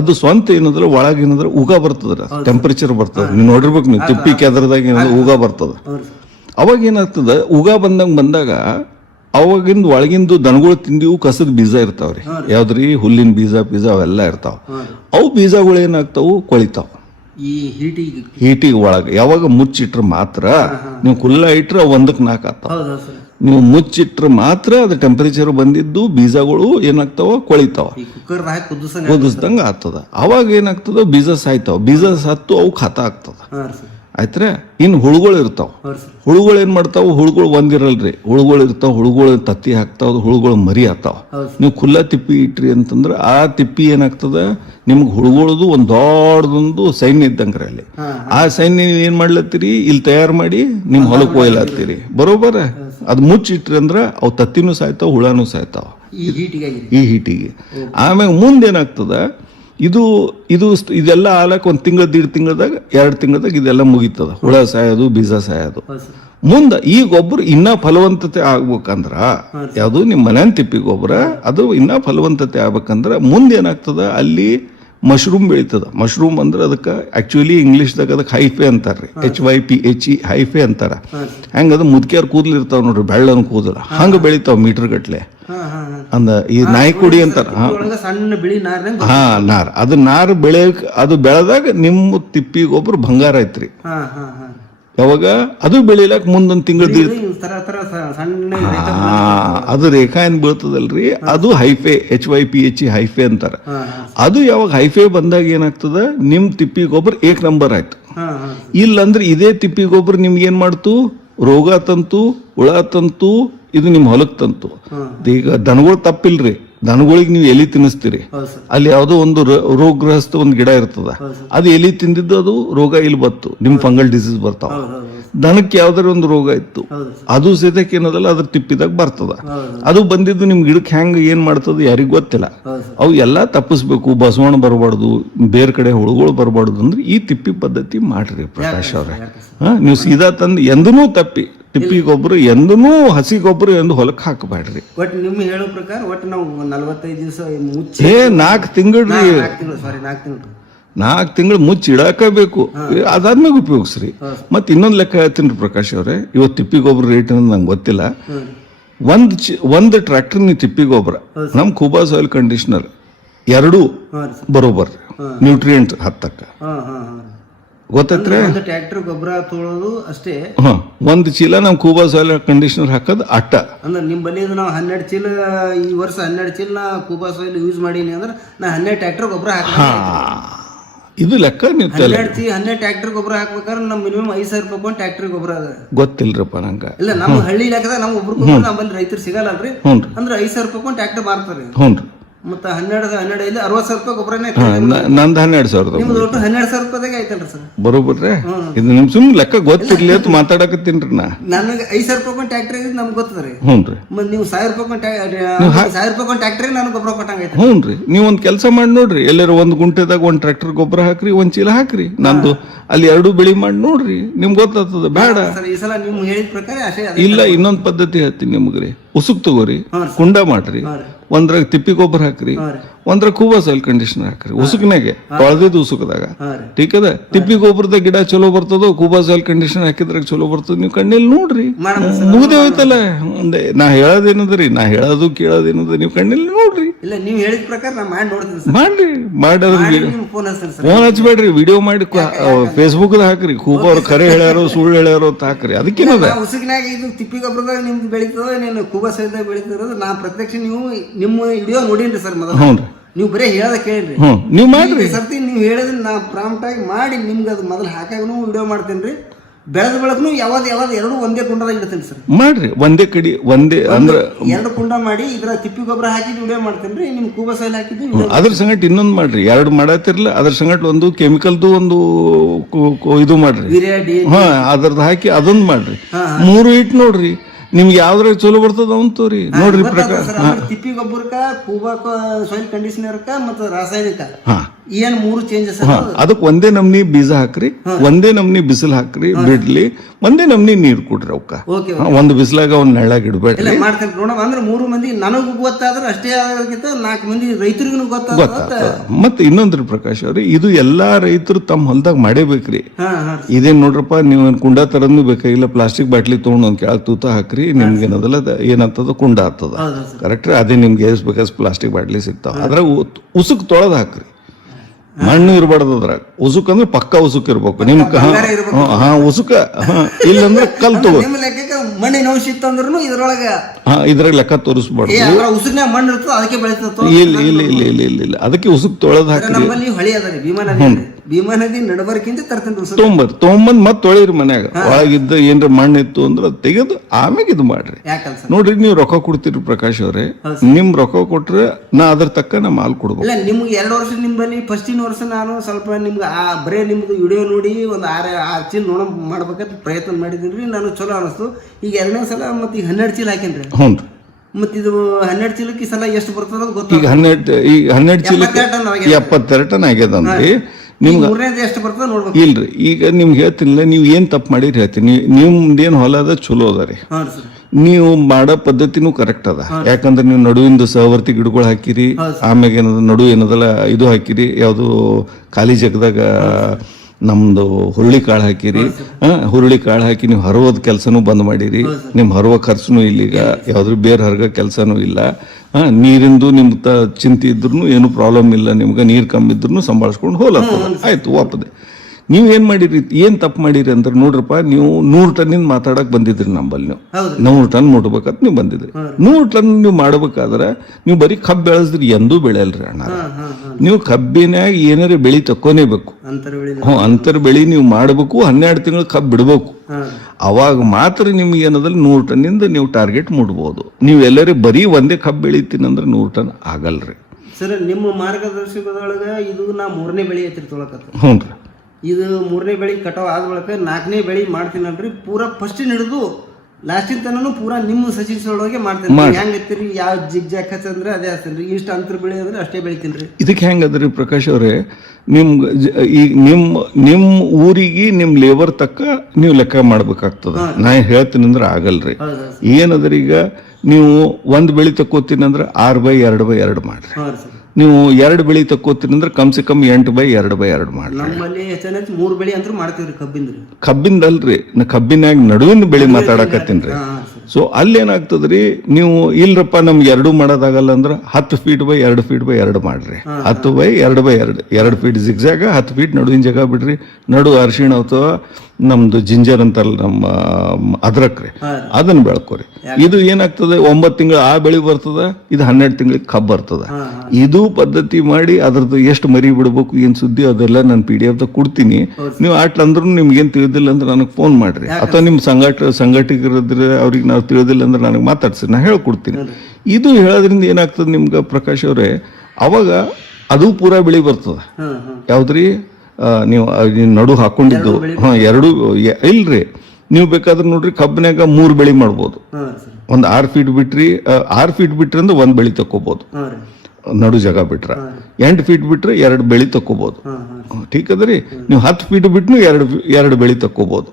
ಅದು ಸ್ವಂತ ಏನಂದ್ರೆ ಒಳಗೆ ಏನಂದ್ರೆ ಉಗ ಬರ್ತದ, ಟೆಂಪರೇಚರ್ ಬರ್ತದ. ನೀವು ನೋಡಿರ್ಬೇಕು, ನೀವು ತಿಪ್ಪಿ ಕೆದರದಾಗ ಏನಂದ್ರೆ ಉಗ ಬರ್ತದ. ಅವಾಗ ಏನಾಗ್ತದ, ಉಗ ಬಂದಾಗ ಅವಾಗಿಂದ ಒಳಗಿಂದು ದನಗಳು ತಿಂದಿವು ಕಸದ ಬೀಜ ಇರ್ತಾವ್ರಿ. ಯಾವ್ದ್ರಿ? ಹುಲ್ಲಿನ ಬೀಜ ಅವೆಲ್ಲ ಇರ್ತಾವ. ಅವು ಬೀಜಗಳು ಏನಾಗ್ತಾವು, ಕೊಳಿತಾವ ಹೀಟಿಗೆ ಒಳಗೆ. ಯಾವಾಗ ಮುಚ್ಚಿಟ್ರೆ ಮಾತ್ರ, ನೀವು ಕುಲ್ಲ ಇಟ್ರೆ 1ಕ್ಕೆ 4 ಆಗ್ತಾವ. ನೀವು ಮುಚ್ಚಿಟ್ರೆ ಮಾತ್ರ ಅದು ಟೆಂಪರೇಚರ್ ಬಂದಿದ್ದು ಬೀಜಗಳು ಏನಾಗ್ತಾವ, ಕೊಳಿತಾವ, ಕುದಿಸ್ದಂಗ ಆಗ್ತದ. ಅವಾಗ ಏನಾಗ್ತದ, ಬೀಜ ಸಾಯ್ತಾವ. ಬೀಜ ಸತ್ತು ಅವು ಖಾತಾ ಆಗ್ತದ. ಆಯ್ತ್ರೆ. ಇನ್ನು ಹುಳುಗಳು ಇರ್ತಾವ. ಹುಳುಗಳು ಏನ್ ಮಾಡ್ತಾವ, ಹುಳುಗಳು ಒಂದಿರಲ್ರಿ, ಹುಳುಗಳು ಇರ್ತಾವ. ಹುಳುಗಳು ತತ್ತಿ ಹಾಕ್ತಾವ, ಹುಳುಗಳು ಮರಿ ಆಗ್ತಾವ. ನೀವು ಖುಲ್ಲಾ ತಿಪ್ಪಿ ಇಟ್ರಿ ಅಂತಂದ್ರೆ ಆ ತಿಪ್ಪಿ ಏನಾಗ್ತದ, ನಿಮ್ಗೆ ಹುಳುಗಳದು ಒಂದು ದೊಡ್ಡದೊಂದು ಸೈನ್ಯ ಇದ್ದಂಗ್ರಿ ಅಲ್ಲಿ. ಆ ಸೈನ್ಯ ಏನ್ ಮಾಡ್ಲತ್ತೀರಿ, ಇಲ್ಲಿ ತಯಾರು ಮಾಡಿ ನಿಮ್ ಹೊಲಕ್ಕೆ ಒಯ್ಲತ್ತೀರಿ. ಬರೋಬರ. ಅದು ಮುಚ್ಚಿಟ್ರಿ ಅಂದ್ರ ಅವು ತತ್ತಿನೂ ಸಾಯ್ತಾವ, ಹುಳನೂ ಸಾಯ್ತಾವ ಈ ಹೀಟಿಗೆ. ಆಮ್ಯಾಗ ಮುಂದೇನಾಗ್ತದ, ಇದೆಲ್ಲ ಆಲಕ್ಕೆ 1 ತಿಂಗಳ 1.5 ತಿಂಗಳದಾಗ 2 ತಿಂಗಳದಾಗ ಇದೆಲ್ಲ ಮುಗಿತದ. ಹುಳ ಸಾಯೋದು, ಬೀಜ ಸಾಯೋದು. ಮುಂದೆ ಈ ಗೊಬ್ಬರ ಇನ್ನೂ ಫಲವಂತತೆ ಆಗ್ಬೇಕಂದ್ರ, ಯಾವುದು ನಿಮ್ಮ ಮನೆಯ ತಿಪ್ಪಿ ಗೊಬ್ಬರ, ಅದು ಇನ್ನೂ ಫಲವಂತತೆ ಆಗ್ಬೇಕಂದ್ರ ಮುಂದೆ ಏನಾಗ್ತದ, ಅಲ್ಲಿ ಮಶ್ರೂಮ್ ಬೆಳೀತದ. ಮಶ್ರೂಮ್ ಅಂದ್ರೆ ಅದಕ್ಕೆ ಆಕ್ಚುಲಿ ಇಂಗ್ಲೀಷ್ದಾಗ ಅದಕ್ಕೆ ಹೈಫೆ ಅಂತಾರ್ರಿ. HYPHE ಹೈಫೆ ಅಂತಾರ. ಹೆಂಗದ ಮುದ್ಕ್ಯಾರ ಕೂದಲು ಇರ್ತಾವ ನೋಡ್ರಿ, ಬೆಳ್ಳನ ಕೂದಲ ಹಂಗ ಬೆಳಿತಾವ ಮೀಟರ್ ಗಟ್ಲೆ. ಅಂದ ಈ ನಾಯಿ ಕುಡಿ ಅಂತಾರ. ನಾರ್ ಅದು ನಾರು ಅದು ಬೆಳೆದಾಗ ನಿಮ್ಮ ತಿಪ್ಪಿ ಗೊಬ್ಬರ ಬಂಗಾರ ಐತ್ರಿ. ಯಾವಾಗ ಅದು ಬೆಳಿಲಕ್ ಮುಂದೊಂದು ತಿಂಗಳು ಅದು ರೇಖಾ ಏನ್ ಬೀಳ್ತದಲ್ರಿ, ಅದು ಹೈಫೆ, HYPHE ಹೈಫೆ ಅಂತಾರ. ಅದು ಯಾವಾಗ ಹೈಫೆ ಬಂದಾಗ ಏನಾಗ್ತದ, ನಿಮ್ ತಿಪ್ಪಿ ಗೊಬ್ಬರ 1 ನಂಬರ್ ಆಯ್ತು. ಇಲ್ಲಂದ್ರೆ ಇದೇ ತಿಪ್ಪಿ ಗೊಬ್ಬರ ನಿಮ್ಗೆ ಏನ್ ಮಾಡ್ತು, ರೋಗ ತಂತು, ಹುಳ ತಂತು, ಇದು ನಿಮ್ ಹೊಲಕ್ ತಂತು. ಈಗ ದನಗಳು ತಪ್ಪಿಲ್ರಿ, ದನಗಳಿಗೆ ನೀವು ಎಲಿ ತಿನ್ನಿಸ್ತೀರಿ, ಅಲ್ಲಿ ಯಾವುದೋ ಒಂದು ರೋಗಗ್ರಸ್ತ ಒಂದು ಗಿಡ ಇರ್ತದ, ಅದು ಎಲಿ ತಿಂದಿದ್ದು ಅದು ರೋಗ ಇಲ್ಲಿ ಬತ್ತು, ನಿಮ್ ಫಂಗಲ್ ಡಿಸೀಸ್ ಬರ್ತಾವ. ದನಕ್ಕೆ ಯಾವ್ದಾರ ಒಂದು ರೋಗ ಇತ್ತು, ಅದು ಸಹಿತಕ್ಕೆ ಏನದಲ್ಲ ಅದ್ರ ತಿಪ್ಪಿದಾಗ ಬರ್ತದ. ಅದು ಬಂದಿದ್ದು ನಿಮ್ ಗಿಡಕ್ಕೆ ಹೆಂಗ್ ಏನ್ ಮಾಡ್ತದ ಯಾರಿಗ್ ಗೊತ್ತಿಲ್ಲ. ಅವು ಎಲ್ಲಾ ತಪ್ಪಿಸ್ಬೇಕು, ಬಸವಣ್ಣ ಬರಬಾರ್ದು, ಬೇರೆ ಕಡೆ ಹುಳುಗಳು ಬರಬಾರ್ದು ಅಂದ್ರೆ ಈ ತಿಪ್ಪಿ ಪದ್ಧತಿ ಮಾಡ್ರಿ ಪ್ರಕಾಶ್ ಅವ್ರೆ. ನೀವು ಸೀದಾ ತಂದು ಎಂದನೂ ತಿಪ್ಪಿ ಗೊಬ್ಬರ ಎಂದನೂ ಹಸಿ ಗೊಬ್ಬರ ಎಂದು ಹೊಲಕ್ಕೆ ಹಾಕಬೇಡ್ರಿ. ಒಟ್ಟು ನಿಮ್ಮ ಹೇಳೋ ಪ್ರಕಾರ ಒಟ್ಟು ನಾವು 45 ದಿವಸ ಮುಚ್ಚಿ 4 ತಿಂಗಳು 4 ತಿಂಗಳು ಮುಚ್ಚಿ ಇಡಾಕಬೇಕು. ಅದಾದ್ಮೇಲೆ ಉಪಯೋಗಿಸ್ರಿ. ಮತ್ತೆ ಇನ್ನೊಂದು ಲೆಕ್ಕ ಹೇಳ್ತೀನಿ ಪ್ರಕಾಶ್ ಅವ್ರೆ, ಇವತ್ತು ತಿಪ್ಪಿ ಗೊಬ್ಬರ ರೇಟ್ ಅನ್ನೋದು ನಂಗೆ ಗೊತ್ತಿಲ್ಲ. ಒಂದು ಟ್ರ್ಯಾಕ್ಟರ್ ನೀವು ತಿಪ್ಪಿ ಗೊಬ್ಬರ, ನಮ್ ಕೂಬಾ ಸಾಯಿಲ್ ಕಂಡೀಷನರ್ 2 ಬರೋಬರ್ ನ್ಯೂಟ್ರಿಯೆಂಟ್ ಹತ್ತಕ್ಕ ಗೊತ್ತೈತ್ರಿ. ಟ್ರ್ಯಾಕ್ಟರ್ ಗೊಬ್ಬರ ತೊಳೋದು ಅಷ್ಟೇ. ಒಂದು ಚೀಲ ನಮ್ ಕೂಬಾ ಸಾಯಿಲ್ ಕಂಡೀಷನರ್ ಹಾಕೋದು ಅಟ್ಟ. ಅಂದ್ರೆ ನಿಮ್ ಬಲ್ಲಿ ನಾವು 12 ಚೀಲ ಈ ವರ್ಷ 12 ಚೀಲ ನಾ ಕೂಬಾ ಸಾಯಿಲ್ ಯೂಸ್ ಮಾಡೀನಿ ಅಂದ್ರೆ ನಾ 12 ಟ್ರ್ಯಾಕ್ಟರ್ ಗೊಬ್ಬರ ಇದು ಲೆಕ್ಕ. ನೀವು 12 ಟ್ರ್ಯಾಕ್ಟರ್ ಗೊಬ್ಬರ ಹಾಕ್ಬೇಕಾದ್ರೆ ನಮ್ ಮಿನಿಮಮ್ 5,000 ರೂಪಾಯಿ ಟ್ರ್ಯಾಕ್ಟರ್ ಗೊಬ್ಬರ ಅದ. ಗೊತ್ತಿಲ್ರಪ್ಪ ನಂಗ. ಇಲ್ಲ ನಮ್ಮ ಹಳ್ಳಿ ಲೆಕ್ಕದಾಗ ನಮ್ ಒಬ್ರು ನಮ್ಮಲ್ಲಿ ರೈತರು ಸಿಗಲ್ಲಲ್ರಿ. ಅಂದ್ರೆ 5,000 ರೂಪಾಯಿ ಟ್ರ್ಯಾಕ್ಟರ್ ಮಾರ್ತಾರೆ. ಮತ್ತೆ 12 ಇಲ್ಲಿ 60,000 ರೂಪಾಯಿ ಗೊಬ್ಬರನೇ ನಂದು 12,000 ನಿಮ್ದು ಒಟ್ಟು 12,000 ರೂಪಾಯಿದಾಗ ಐತಲ್ರಿ ಸರ್. ಬರೋಬರ್ರಿ. ಇದು ನಿಮ್ ಸುಮ್ ಲೆಕ್ಕ ಗೊತ್ತಿರ್ಲಿ ಅಂತ ಮಾತಾಡಕತ್ತೀನ್ರಿ ನಾ. ನನಗೆ 5,000 ರೂಪಾಯಿ ಟ್ಯಾಕ್ಟ್ರಿ ನಮ್ಗೆ ಗೊತ್ತದ್ರಿ. ಹ್ಞೂನ್ರಿ. ಮತ್ತೆ ನೀವು 1,000 ರೂಪಾಯಿ ಟ್ಯಾಕ್ಟ್ರಿ ನನಗೆ ಗೊಬ್ಬರ ಕೊಟ್ಟಂಗೈತೆ. ಹ್ಞೂನ್ರಿ. ನೀವು ಒಂದ್ ಕೆಲಸ ಮಾಡಿ ನೋಡ್ರಿ, ಎಲ್ಲಾರು ಒಂದ್ ಗುಂಟೆದಾಗ ಒಂದ್ ಟ್ರ್ಯಾಕ್ಟರ್ ಗೊಬ್ಬರ ಹಾಕ್ರಿ, ಒಂದ್ ಚೀಲ ಹಾಕ್ರಿ. ನಂದು ಅಲ್ಲಿ 2 ಬೆಳಿ ಮಾಡಿ ನೋಡ್ರಿ, ನಿಮ್ಗೆ ಗೊತ್ತಾಗ್ತದ. ಬೇಡ ಸರ್ ಈ ಸಲ ನೀವು ಹೇಳಿದ ಪ್ರಕಾರ ಅಷ್ಟೇ. ಇಲ್ಲ, ಇನ್ನೊಂದ್ ಪದ್ಧತಿ ಹೇಳ್ತೀನಿ ನಿಮ್ಗ್ರಿ. ಉಸುಕ್ ತಗೋರಿ, ಕುಂಡ ಮಾಡ್ರಿ, ಒಂದ್ರಾಗ ತಿಪ್ಪಿ ಗೊಬ್ಬರ ಹಾಕ್ರಿ, ಒಂದ್ರಾಗ ಕೂಬಾ ಸಾಯಿಲ್ ಕಂಡೀಷನರ್ ಹಾಕ್ರಿ. ಉಸುಕ್ನಾಗೆ ತೊಳೆದಿದ್ದು ಉಸುಕದಾಗ ಟೀಕ್ ಅದ. ತಿಪ್ಪಿ ಗೊಬ್ಬರದ ಗಿಡ ಚಲೋ ಬರ್ತದೋ, ಕೂಬಾ ಸಾಯಿಲ್ ಕಂಡೀಷನರ್ ಹಾಕಿದ್ರಾಗ ಚಲೋ ಬರ್ತದ. ನೀವು ಕಣ್ಣಲ್ಲಿ ನೋಡ್ರಿ, ಮುಗ್ದೇ ಹೋಯ್ತಲ್ಲ. ಒಂದೇ ನಾ ಹೇಳೋದೇನದ್ರಿ, ನಾ ಹೇಳೋದು ಕೇಳೋದೇನದ, ನೀವು ಕಣ್ಣಲ್ಲಿ ನೋಡ್ರಿ. ಇಲ್ಲ ನೀವು ಹೇಳಿದ ಪ್ರಕಾರ ನಾ ಮಾಡಿ ನೋಡ್ತೀನಿ. ಮಾಡ್ರಿ, ಫೋನ್ ಹಚ್ತೀನಿ ಸರ್. ಫೋನ್ ಹಚ್ಬೇಡ್ರಿ, ವಿಡಿಯೋ ಮಾಡಿ ಫೇಸ್ಬುಕ್ ಹಾಕ್ರಿ. ಕೂಬಾ ಅವ್ರು ಖರೆ ಹೇಳ್ಯಾರೋ ಸುಳ್ಳು ಹೇಳ್ಯಾರೋ ಅಂತ ಹಾಕ್ರಿ. ಅದಕ್ಕೇನದ ಉಸುಕಿನಾಗ ಇದು ತಿಪ್ಪಿ ಗೊಬ್ಬರದಾಗ ನಿಮ್ದು ಬೆಳೀತದ, ನೀನು ಕೂಬಾ ಸೈದಾಗ ಬೆಳೀತಿರೋದು ನಾ ಪ್ರತ್ಯಕ್ಷ ನೀವು ನಿಮ್ಮ ವಿಡಿಯೋ ನೋಡೀನ್ರಿ ಸರ್. ಮೊದಲು ನೀವು ಬರೀ ಹೇಳದ ಕೇಳ್ರಿ, ನೀವು ಮಾಡ್ರಿ. ಸರ್ತಿ ನೀವು ಹೇಳಿದ್ರೆ ನಾ ಪ್ರಾಂಪ್ಟ್ ಆಗಿ ಮಾಡಿ ನಿಮ್ಗೆ ಅದು ಮೊದಲು ಹಾಕಾಗೂ ವಿಡಿಯೋ ಮಾಡ್ತೇನ್ರಿ. ಬೆಳೆದ ಬೆಳಕು ಯಾವ್ದು ಎರಡು ಒಂದೇ ಕುಂಡದಾಗ ಇಡ್ತೇನೆ ಸರ್. ಮಾಡ್ರಿ, ಒಂದೇ ಕಡಿ ಒಂದೇ ಅಂದ್ರೆ 2 ಕುಂಡ ಮಾಡಿ ಇದ್ರ ತಿಪ್ಪಿ ಗೊಬ್ಬರ ಹಾಕಿದ್ದು ವಿಡಿಯೋ ಮಾಡ್ತೇನ್ರಿ. ನಿಮ್ ಕೂಬಾ ಸಾಯಿಲ್ ಹಾಕಿದ್ದು ಅದ್ರ ಸಂಗಟ ಇನ್ನೊಂದು ಮಾಡ್ರಿ. 2 ಮಾಡತ್ತಿರ್ಲ, ಅದ್ರ ಸಂಗಟ ಒಂದು ಕೆಮಿಕಲ್ದು ಒಂದು ಇದು ಮಾಡ್ರಿ. ಅದ್ರದ್ದು ಹಾಕಿ ಅದೊಂದು ಮಾಡ್ರಿ. 3 ಇಟ್ ನೋಡ್ರಿ, ನಿಮ್ಗೆ ಯಾವ್ದ್ರಾಗ ಚಲೋ ಬರ್ತದ ಅವ್ನ್ ತೋರಿ ನೋಡ್ರಿ ಪ್ರಕಾರ. ತಿಪ್ಪಿ ಗೊಬ್ಬರಕ್ಕ, ಕೂಬಾ ಸಾಯಿಲ್ ಕಂಡೀಷನರ್ಕ ಮತ್ತು ರಾಸಾಯನಿಕ ಏನ್ 3 ಚೇಂಜಸ್. ಅದಕ್ಕೆ ಒಂದೇ ನಮ್ನಿ ಬೀಜ ಹಾಕ್ರಿ, ಒಂದೇ ನಮ್ನಿ ಬಿಸಿಲು ಹಾಕ್ರಿ, ಬಿಡ್ಲಿ, ಒಂದೇ ನಮ್ನಿ ನೀರ್ ಕೊಡ್ರಿ. ಅವಕ್ಕ ಒಂದು ಬಿಸಿಲಾಗ ಅವ್ನ ನೆಳ್ಳಾಗ ಇಡ್ಬೇಡ್ರಿ. ಮಾಡ್ತೇನೆ ನೋಡಮ್. ಅಂದ್ರೆ 3 ಮಂದಿ ನನಗೂ ಗೊತ್ತಾದ್ರೆ ಅಷ್ಟೇ ಆಗಿತ್ತ, 4 ಮಂದಿ ರೈತರಿಗೂ ಗೊತ್ತಾಗ. ಮತ್ತೆ ಇನ್ನೊಂದ್ರಿ ಪ್ರಕಾಶ್ ಅವ್ರಿ, ಇದು ಎಲ್ಲಾ ರೈತರು ತಮ್ಮ ಹೊಲದಾಗ ಮಾಡೇಬೇಕ್ರಿ. ಇದೇನ್ ನೋಡ್ರಪ್ಪ, ನೀವು ಕುಂಡ ತರದ್ನು ಬೇಕಾಗಿಲ್ಲ, ಪ್ಲಾಸ್ಟಿಕ್ ಬಾಟ್ಲಿ ತಗೊಂಡ್ ಒಂದ್ ಕೆಳಗ್ ತೂತ ಹಾಕ್ರಿ, ನಿಮ್ಗೆ ಏನದಲ್ಲ ಏನಂತದ ಕುಂಡ ಆಗ್ತದ. ಕರೆಕ್ಟ್. ಅದೇ ನಿಮ್ಗೆ ಎಸ್ ಬೇಕಾಸ್ ಪ್ಲಾಸ್ಟಿಕ್ ಬಾಟ್ಲಿ ಸಿಗ್ತಾವ. ಅದ್ರಾಗ ಉಸುಕ್ ತೊಳೆದ್ ಹಾಕ್ರಿ. ಮಣ್ಣು ಇರಬಾರ್ದು ಅದ್ರಾಗ. ಉಸುಕ್ ಅಂದ್ರೆ ಪಕ್ಕ ಉಸುಕ್ ಇರ್ಬೇಕು. ನಿಮ್ ಉಸುಕ ಇಲ್ಲಂದ್ರೆ ಕಲ್ ತಗೋ. ಮಣ್ಣಿನ ಅಂಶ ಇತ್ತಂದ್ರೂ ಇದ್ರೊಳಗ ಇದ್ರಾಗ ಲೆಕ್ಕ ತೋರಿಸ್ಬಾರ್ದು. ಉಸುಕ್ನಾಗ ಮಣ್ಣು ಇರ್ತದೆ, ಅದಕ್ಕೆ ಬೆಳೀತದ. ಇಲ್ಲ ಇಲ್ಲ ಇಲ್ಲ ಇಲ್ಲ ಇಲ್ಲ ಇಲ್ಲ, ಅದಕ್ಕೆ ಉಸುಕ್ ತೊಳೆದ್ ಹಾಕಿ. ನಮ್ಮಲ್ಲಿ ಹೊಳಿ ಅದರಿ, ಭೀಮಾ ನದಿ ನಡಬರ್ಕಿಂತ ತರ್ತೇನೆ. ತೊಗೊಂಬಂದ್ ಮತ್ ತೊಳಿರಿ ಮನ್ಯಾಗ. ಒಳಗಿದ್ದ ಏನ್ರ ಮಣ್ಣು ಇತ್ತು ಅಂದ್ರೆ ತೆಗೆದು ಆಮ್ಯಾಗ ಇದು ಮಾಡ್ರಿ. ನೋಡ್ರಿ, ನೀವು ರೊಕ್ಕ ಕೊಡ್ತೀರಿ ಪ್ರಕಾಶ್ ಅವ್ರೆ, ನಿಮ್ ರೊಕ್ಕ ಕೊಟ್ರೆ ನಾ ಅದ್ರ ತಕ್ಕ ನಾ ಮಾಲ್ ಕೊಡ್ಬೇಕು. ನಿಮ್ಗೆ 2 ವರ್ಷ ನಿಮ್ಮಲ್ಲಿ ಫಸ್ಟಿನ ವರ್ಷ ನಾನು ಸ್ವಲ್ಪ ನಿಮ್ಗೆ ಬರೇ ನಿಮ್ದು ವಿಡಿಯೋ ನೋಡಿ ಒಂದು 6 ಚೀಲ ಮಾಡ್ಬೇಕಂತ ಪ್ರಯತ್ನ ಮಾಡಿದ್ರಿ. ನಾನು ಚಲೋ ಅನಿಸ್ತು. ಈಗ 2ನೇ ಸಲ ಮತ್ತೆ ಈಗ 12 ಚೀಲ ಹಾಕೇನ್ರಿ. ಹ್ಞೂ. ಮತ್ತೆ ಇದು 12 ಚೀಲಕ್ಕೆ ಈ ಸಲ ಎಷ್ಟು ಬರ್ತದ ಗೊತ್ತ. ಈಗ 12 ಚೀಲಕ್ಕೆ 72 ಟನ್ ಆಗ್ಯದಂದ್ರಿ. ನಿಮ್ಗೆ ಎಷ್ಟು ಬರ್ತದ ನೋಡ್ಬೇಕು. ಇಲ್ರಿ, ಈಗ ನಿಮ್ಗೆ ಹೇಳ್ತೀನಿಲ್ಲ, ನೀವು ಏನ್ ತಪ್ಪು ಮಾಡಿರಿ ಹೇಳ್ತೀನಿ. ನಿಮ್ದೇನ್ ಹೊಲ ಅದ ಚಲೋ ಅದ ರೀ. ನೀವು ಮಾಡೋ ಪದ್ಧತಿನೂ ಕರೆಕ್ಟ್ ಅದ. ಯಾಕಂದ್ರೆ ನೀವು ನಡುವಿಂದ ಸಹವರ್ತಿ ಗಿಡಗಳು ಹಾಕಿರಿ, ಆಮ್ಯಾಗ ಏನದ ನಡು ಏನದಲ್ಲ ಇದು ಹಾಕಿರಿ, ಯಾವುದು ಖಾಲಿ ಜಗದಾಗ ನಮ್ದು ಹುರುಳಿ ಕಾಳು ಹಾಕಿರಿ. ಹುರುಳಿ ಕಾಳು ಹಾಕಿ ನೀವು ಹರವದ ಕೆಲಸನೂ ಬಂದ್ ಮಾಡಿರಿ. ನಿಮ್ ಹರುವ ಖರ್ಚುನು ಇಲ್ಲೀಗ ಯಾವ್ದ್ರ ಬೇರೆ ಹರಗ ಕೆಲಸನೂ ಇಲ್ಲ. ನೀರಿಂದು ನಿಮ್ ಚಿಂತೆ ಇದ್ರು ಏನು ಪ್ರಾಬ್ಲಮ್ ಇಲ್ಲ. ನಿಮ್ಗೆ ನೀರ್ ಕಮ್ಮಿ ಇದ್ರು ಸಂಭಾಳಿಸ್ಕೊಂಡು ಹೋಲತ್ತದ. ಆಯ್ತು, ಒಪ್ಪದೆ. ನೀವ್ ಏನ್ ಮಾಡಿರಿ, ಏನ್ ತಪ್ಪು ಮಾಡಿರಿ ಅಂದ್ರೆ ನೋಡ್ರಪ್ಪ, ನೀವು 100 ಟನ್ನಿಂದ ಮಾತಾಡಕ್ ಬಂದಿದ್ರಿ ನಂಬಲ್ಲಿ. ನೀವು 100 ಟನ್ ಮುಟ್ಬೇಕಂತ ನೀವು ಬಂದಿದ್ರಿ. 100 ಟನ್ ನೀವು ಮಾಡ್ಬೇಕಾದ್ರೆ ನೀವು ಬರೀ ಕಬ್ಬು ಬೆಳೆಸಿದ್ರಿ ಎಂದೂ ಬೆಳೆಯಲ್ರಿ ಅಣ್ಣ. ನೀವು ಕಬ್ಬಿನಾಗ ಏನಾರ ಬೆಳಿ ತಕ್ಕೋನೇಬೇಕು. ಅಂತರ ಬೆಳಿ ನೀವು ಮಾಡ್ಬೇಕು. 12 ತಿಂಗಳು ಕಬ್ಬು ಬಿಡ್ಬೇಕು. ಅವಾಗ ಮಾತ್ರ ನಿಮ್ಗೆ ಏನದಲ್ಲಿ 100 ಟನ್ನಿಂದ ನೀವು ಟಾರ್ಗೆಟ್ ಮುಟ್ಬೋದು. ನೀವು ಎಲ್ಲರೂ ಬರೀ ಒಂದೇ ಕಬ್ಬು ಬೆಳಿತೀನಿ ಅಂದ್ರೆ 100 ಟನ್ ಆಗಲ್ರಿ. ಸರ್, ನಿಮ್ಮ ಮಾರ್ಗದರ್ಶಕದೊಳಗ ಇದು ನಾ 3ನೇ ಬೆಳಿ ಐತ್ರಿ ತೊಳಕತ್ತ. ಹ್ಞೂ ರೀ. ಇದು 3ನೇ ಬೆಳಿ ಕಟಾವ್ ಆದ ಬಳಿಕ 4ನೇ ಬೆಳಿ ಮಾಡ್ತೀನಲ್ರಿ. ಪೂರಾ ಫಸ್ಟಿನ ಹಿಡಿದು ಲಾಸ್ಟಿನ ತನೂ ಪೂರಾ ನಿಮ್ಮ ಸಚಿಸೊಳಗೆ ಮಾಡ್ತೀನಿ. ಹೆಂಗ್ ಐತಿರಿ, ಯಾವ ಜಿಗ್ ಜಾಕ್ ಹಚ್ಚಂದ್ರೆ ಅದೇ ಹಚ್ತೀನಿ. ಇಷ್ಟು ಅಂತರ ಬೆಳಿ ಅಂದ್ರೆ ಅಷ್ಟೇ ಬೆಳಿತೀನಿ ರೀ. ಇದಕ್ಕೆ ಹೆಂಗದ್ರಿ ಪ್ರಕಾಶ್ ಅವ್ರೆ, ಈಗ ನಿಮ್ಮ ಊರಿಗೆ ನಿಮ್ ಲೇಬರ್ ತಕ್ಕ ನೀವು ಲೆಕ್ಕ ಮಾಡ್ಬೇಕಾಗ್ತದ. ನಾ ಹೇಳ್ತೀನಿ ಅಂದ್ರೆ ಆಗಲ್ರಿ. ಏನದ್ರಿ, ಈಗ ನೀವು 1 ಬೆಳಿ ತಕ್ಕೋತೀನಿ ಅಂದ್ರೆ 6/2/2 ಮಾಡ್ರಿ. ನೀವು 2 ಬೆಳಿ ತಕ್ಕೋತೀನಿ ಅಂದ್ರೆ ಕಮ್ ಸೆ ಕಮ್ 8/2/2 ಮಾಡ್ರಿ. ನಮ್ಮಲ್ಲಿ ಹೆಚ್ಚಾಗಿ 3 ಬೆಳಿ ಅಂತೂ ಮಾಡ್ತೀವ್ರಿ ಕಬ್ಬಿಂದ್ರಿ. ಕಬ್ಬಿಂದಲ್ರಿ, ಕಬ್ಬಿನಾಗ ನಡುವಿನ ಬೆಳಿ ಮಾತಾಡಕತ್ತೀನ್ರಿ. ಸೊ ಅಲ್ಲಿ ಏನಾಗ್ತದ್ರಿ, ನೀವು ಇಲ್ರಪ್ಪ ನಮ್ಗೆ 2 ಮಾಡೋದಾಗಲ್ಲ ಅಂದ್ರೆ 10 ಫೀಟ್/2 ಫೀಟ್/2 ಮಾಡ್ರಿ. 10/2/2 2 ಫೀಟ್ ಜಿಗ್ಜಾಗ 10 ಫೀಟ್ ನಡುವಿನ ಜಾಗ ಬಿಡ್ರಿ. ನಡು ಅರಿಶಿಣ ಅಥವಾ ನಮ್ದು ಜಿಂಜರ್ ಅಂತಾರಲ್ಲ ನಮ್ಮ ಅದ್ರಕ್ ರೀ ಅದನ್ನ ಬೆಳ್ಕೊರಿ. ಇದು ಏನಾಗ್ತದೆ 9 ತಿಂಗಳು ಆ ಬೆಳೆ ಬರ್ತದ, ಇದು 12 ತಿಂಗಳಿಗೆ ಕಬ್ಬು ಬರ್ತದ. ಇದು ಪದ್ಧತಿ ಮಾಡಿ ಅದ್ರದ್ದು ಎಷ್ಟು ಮರಿ ಬಿಡ್ಬೇಕು ಏನ್ ಸುದ್ದಿ ಅದೆಲ್ಲ ನಾನು PDF ಕೊಡ್ತೀನಿ. ನೀವು ಆಟ್ಲ ಅಂದ್ರೂ ನಿಮ್ಗೆ ಏನ್ ತಿಳಿದಿಲ್ಲ ಅಂದ್ರೆ ನನಗೆ ಫೋನ್ ಮಾಡ್ರಿ, ಅಥವಾ ನಿಮ್ ಸಂಘಟಕರಿದ್ರೆ ಅವ್ರಿಗೆ ನಾವು ತಿಳಿದಿಲ್ಲ ಅಂದ್ರೆ ನನಗೆ ಮಾತಾಡ್ಸಿ, ನಾ ಹೇಳ್ಕೊಡ್ತೀನಿ. ಇದು ಹೇಳೋದ್ರಿಂದ ಏನಾಗ್ತದೆ ನಿಮ್ಗೆ ಪ್ರಕಾಶ್ ಅವರೇ, ಅವಾಗ ಅದು ಪೂರಾ ಬೆಳೆ ಬರ್ತದ. ಯಾವ್ದ್ರಿ ನೀವು ನಡು ಹಾಕೊಂಡಿದ್ದು ಎರಡು ಇಲ್ರಿ. ನೀವು ಬೇಕಾದ್ರೆ ನೋಡ್ರಿ ಕಬ್ಬಿನಾಗ 3 ಬೆಳೆ ಮಾಡ್ಬೋದು. ಒಂದು 6 ಫೀಟ್ ಬಿಟ್ರಿ, 6 ಫೀಟ್ ಬಿಟ್ರಿ ಅಂದ್ರೆ 1 ಬೆಳೆ ತಕ್ಕೋಬಹುದು ನಡು ಜಾಗ ಬಿಟ್ರ. 8 ಫೀಟ್ ಬಿಟ್ರೆ 2 ಬೆಳೆ ತಕ್ಕೋಬಹುದು. ಠೀಕ್ ಅದರಿ. ನೀವು 10 ಫೀಟ್ ಬಿಟ್ನು 2 ಬೆಳೆ ತಕ್ಕೋಬಹುದು.